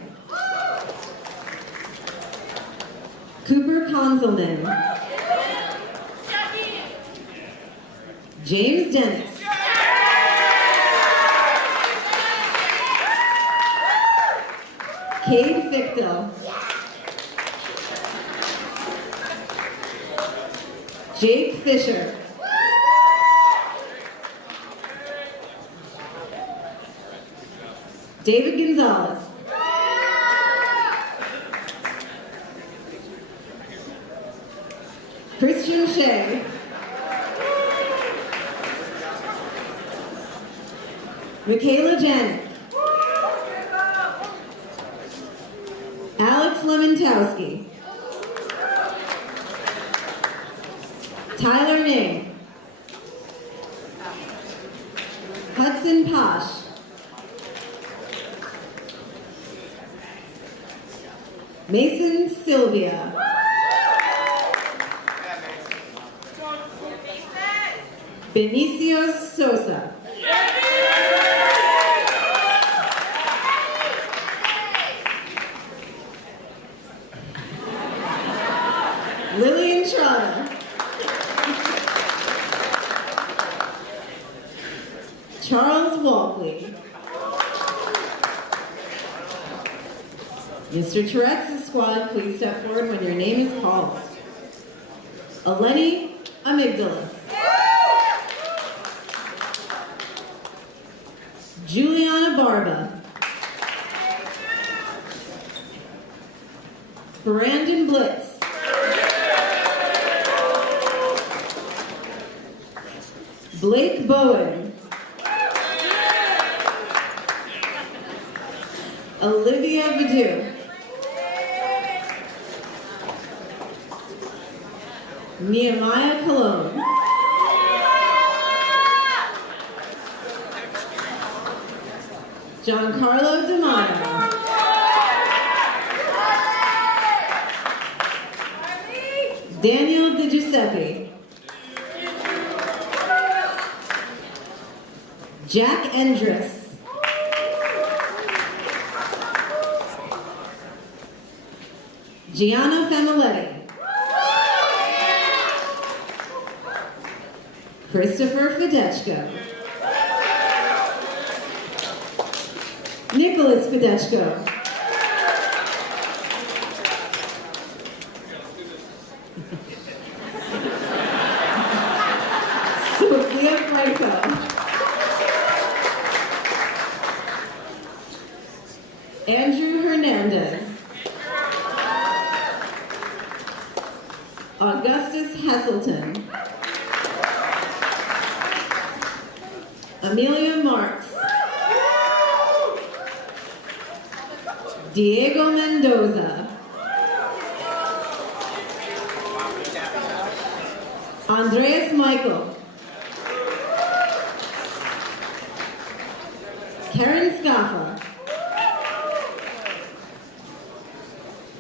Cooper Conzelman. James Dennis. Cade Fichtel. Jake Fisher. David Gonzalez. Christian Shea. Michaela Janet. Alex Lemontowski. Tyler Ning. Hudson Posh. Mason Sylvia. Benicio Sosa. Lillian Trotter. Charles Walkley. Mr. Tourette's squad, please step forward when your name is called. Eleni Amygdalis. Juliana Barba. Brandon Blitz. Blake Bowen. Olivia Badu. Nehemiah Cologne. Giancarlo D'Amato. Daniel Di Giuseppe. Jack Endress. Gianna Familetti. Christopher Fedechko. Nicholas Fedeshko. Sophia Franco. Andrew Hernandez. Augustus Heselton. Amelia Marks. Diego Mendoza. Andreas Michael. Karen Scaffa.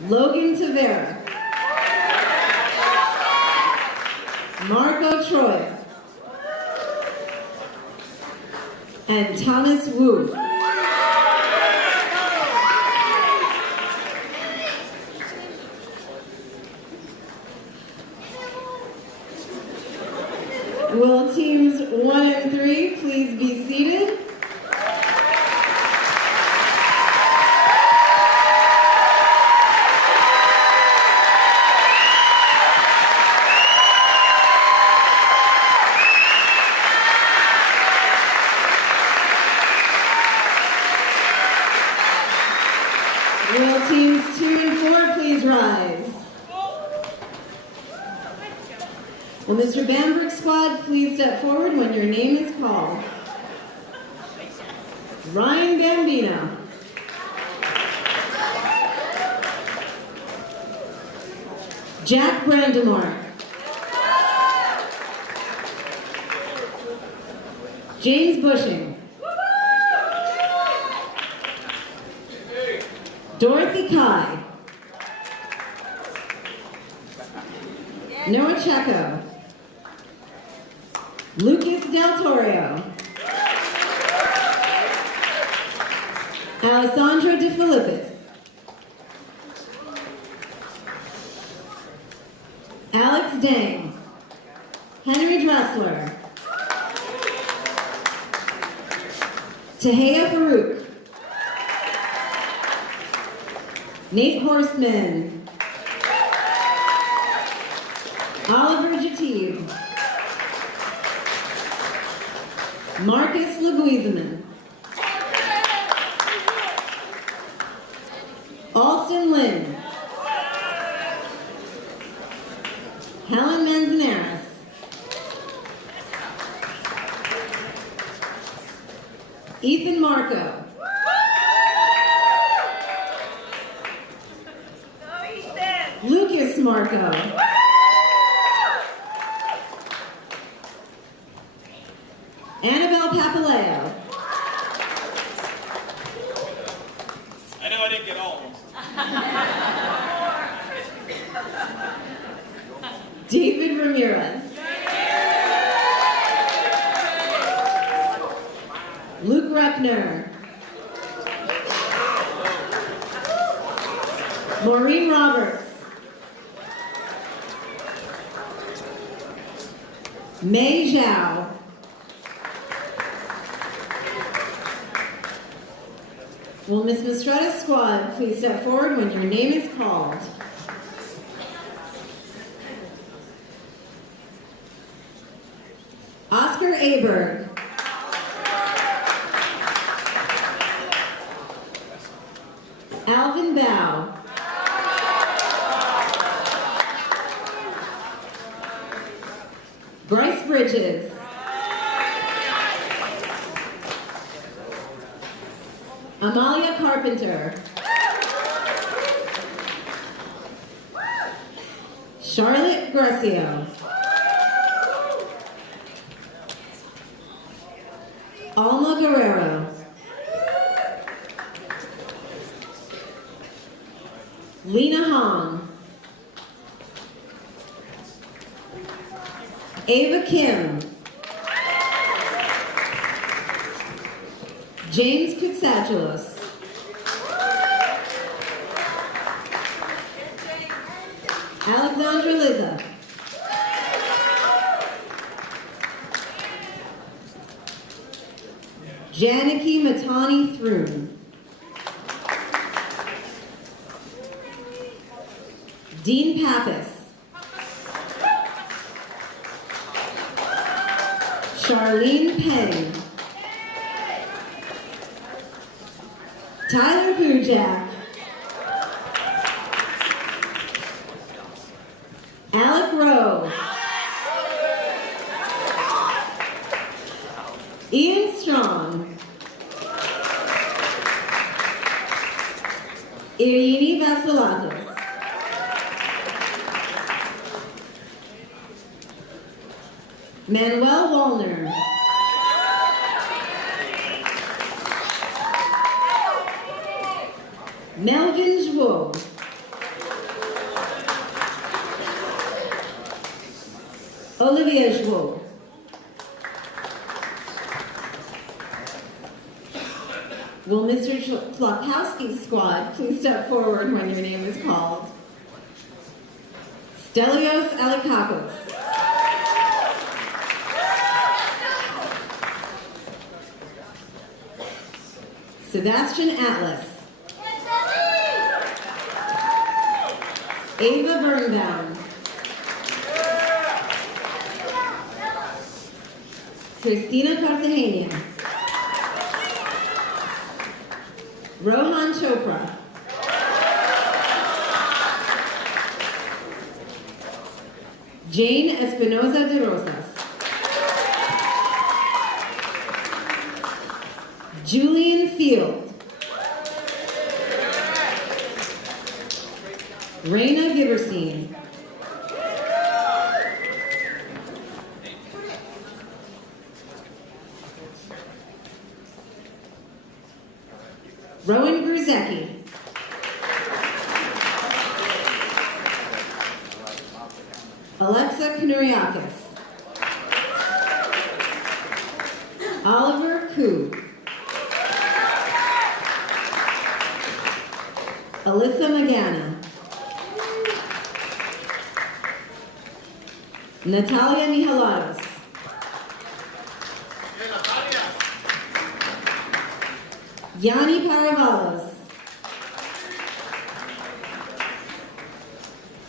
Logan Tavera. Marco Troy. And Thomas Wu. Will teams 1 and 3 please be seated? Will teams 2 and 4 please rise? Will Mr. Bamberg's squad please step forward when your name is called? Ryan Gambino. Jack Brandemark. James Bushing. Dorothy Kai. Noah Checo. Lucas Del Torio. Alessandro De Filippis. Alex Dang. Henry Dressler. Tahia Farouk. Nate Horstman. Oliver Jatib. Marcus Leguizaman. Alston Lynn. Helen Manzanares. Ethan Marco. Lucas Marco. Annabelle Papaleo. I know I didn't get all of them. David Ramirez. Luke Reckner. Maureen Roberts. Mei Zhao. Will Miss Mistretta's squad please step forward when your name is called? Oscar Aberg. Alvin Bow. Bryce Bridges. Amalia Carpenter. Charlotte Grecio. Alma Guerrero. Lena Hong. Ava Kim. James Kutsagelos. Alexandra Liza. Janaki Matani Throon. Dean Pappas. Charlene Peng. Tyler Bujak. Alec Rowe. Ian Strong. Irini Vassilatos. Manuel Wallner. Melvin Zhuo. Olivia Zhuo. Will Mr. Klopkowski's squad please step forward when your name is called? Stelios Alikakos. Sebastian Atlas. Ava Birnbaum. Christina Cartagena. Rohan Chopra. Jane Espinoza de Rosas. Julian Field. Raina Giberstein. Rowan Gruzecki. Alexa Knuriakis. Oliver Koo. Alyssa Magana. Natalia Mihalados. Yanni Paravalos.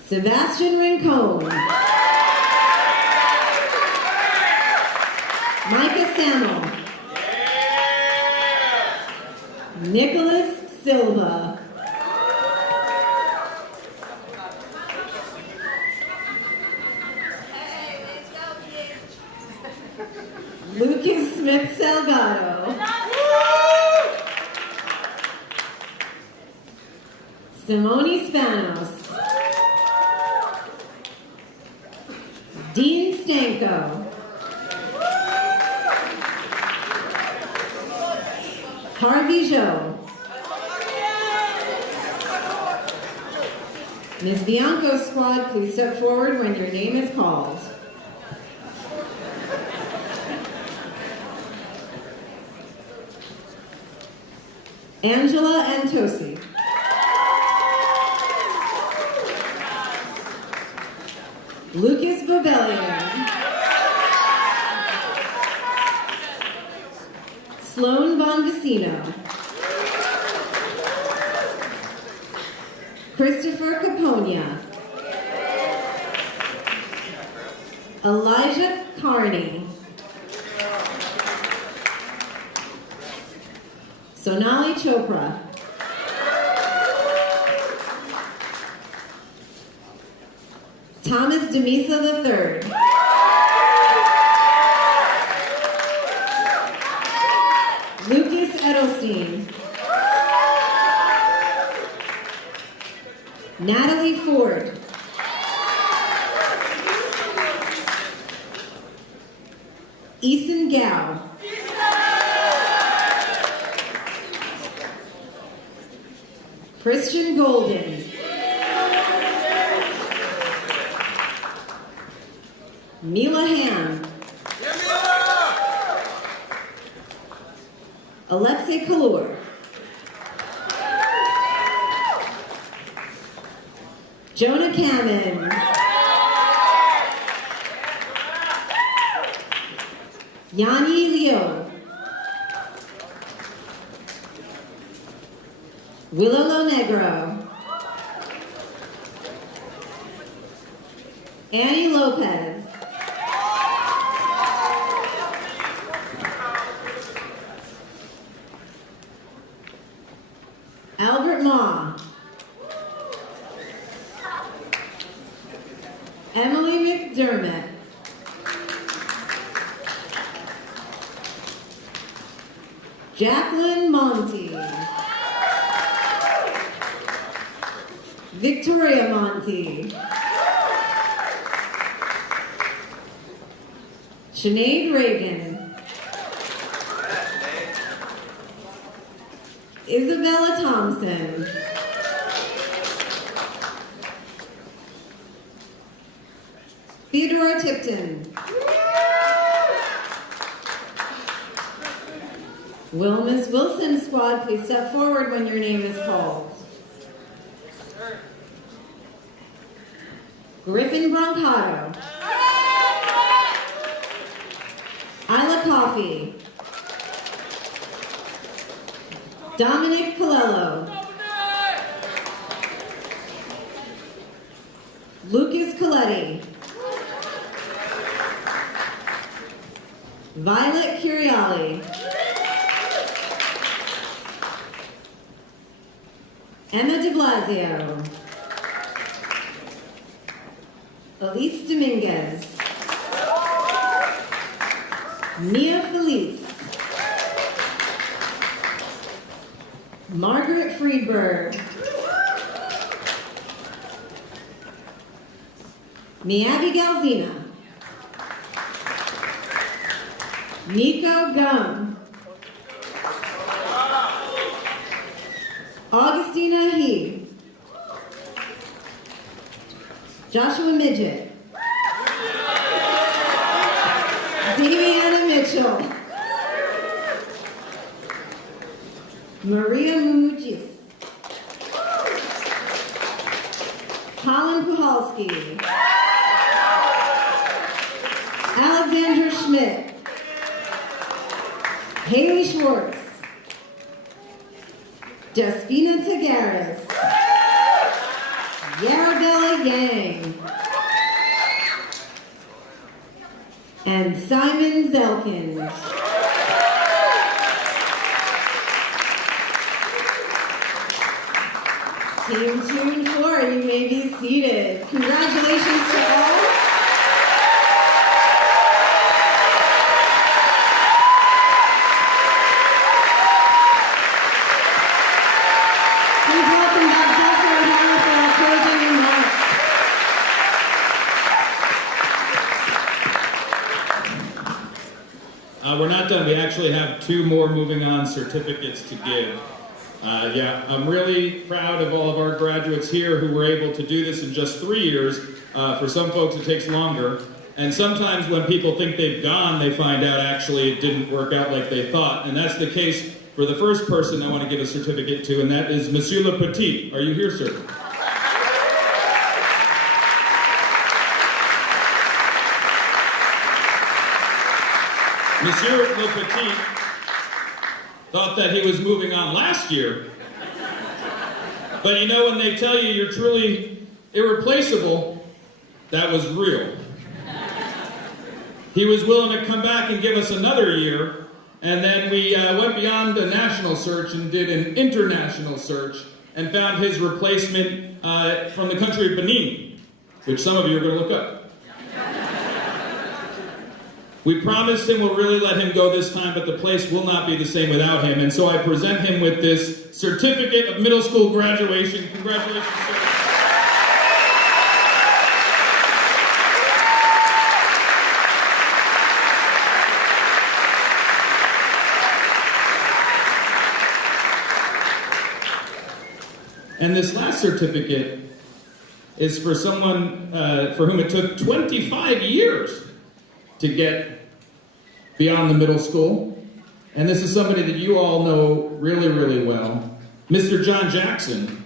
Sebastian Rincon. Micah Samuel. Nicholas Silva. Lucas Smith Salgado. Simone Spanos. Dean Stanko. Harvey Joe. Ms. Bianco's squad, please step forward when your name is called. Angela Antosi. Lucas Bobellion. Sloan Bonvicino. Christopher Caponia. Elijah Carney. Sonali Chopra. Thomas Demisa III. Lucas Edelstein. Natalie Ford. Eason Gao. Christian Golden. Mila Ham. Alexei Kalur. Jonah Kamen. Yanni Leo. Willow Lo Negro. Annie Lopez. Albert Ma. Emily McDermott. Jacqueline Monty. Victoria Monty. Sinead Reagan. Isabella Thompson. Theodora Tipton. Will Miss Wilson squad please step forward when your name is called? Griffin Brancato. Isla Coffey. Dominic Colello. Lucas Coletti. Violet Curiali. Emma de Blasio. Elise Dominguez. Mia Felice. Margaret Friedberg. Miyabi Galzina. Nico Gum. Augustina He. Joshua Midget. Deanna Mitchell. Maria Mujis. Colin Puhalski. Alexandra Schmidt. Haley Schwartz. Despina Tagaris. Yarabella Yang. And Simon Zelkins. Team 2 and 4, you may be seated. Congratulations to all. Please welcome back Dr. O'Hara for our closing remarks. We're not done. We actually have 2 more moving on certificates to give. I'm really proud of all of our graduates here who were able to do this in just 3 years. For some folks, it takes longer. And sometimes when people think they've gone, they find out actually it didn't work out like they thought. And that's the case for the first person I want to give a certificate to, and that is Monsieur Le Petit. Are you here, sir? Monsieur Le Petit thought that he was moving on last year. But you know, when they tell you you're truly irreplaceable, that was real. He was willing to come back and give us another year, and then we went beyond a national search and did an international search and found his replacement from the country of Benin, which some of you are going to look up. We promised him we'll really let him go this time, but the place will not be the same without him. And so I present him with this certificate of middle school graduation. Congratulations, sir. And this last certificate is for someone for whom it took 25 years to get beyond the middle school. And this is somebody that you all know really, really well, Mr. John Jackson.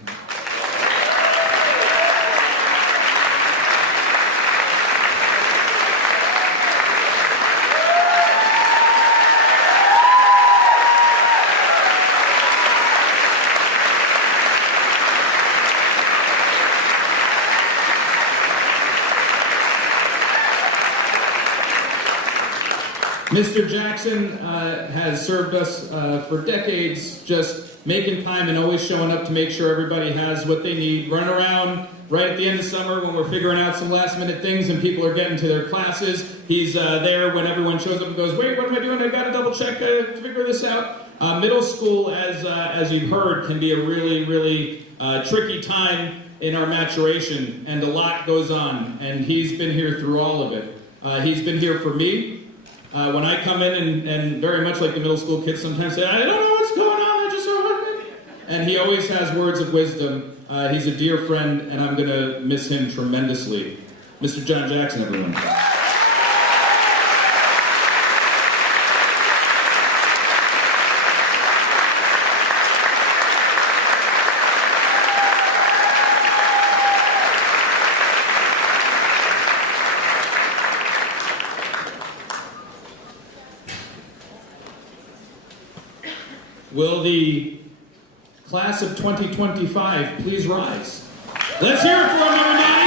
Mr. Jackson has served us for decades, just making time and always showing up to make sure everybody has what they need. Run around right at the end of summer when we're figuring out some last minute things and people are getting to their classes. He's there when everyone shows up and goes, wait, what am I doing? I gotta double check to figure this out. Middle school, as you've heard, can be a really, really tricky time in our maturation, and a lot goes on, and he's been here through all of it. He's been here for me. When I come in and very much like the middle school kids sometimes say, I don't know what's going on, I just so happy. And he always has words of wisdom. He's a dear friend, and I'm going to miss him tremendously. Mr. John Jackson, everyone. Will the class of 2025 please rise? Let's hear it for him, everybody!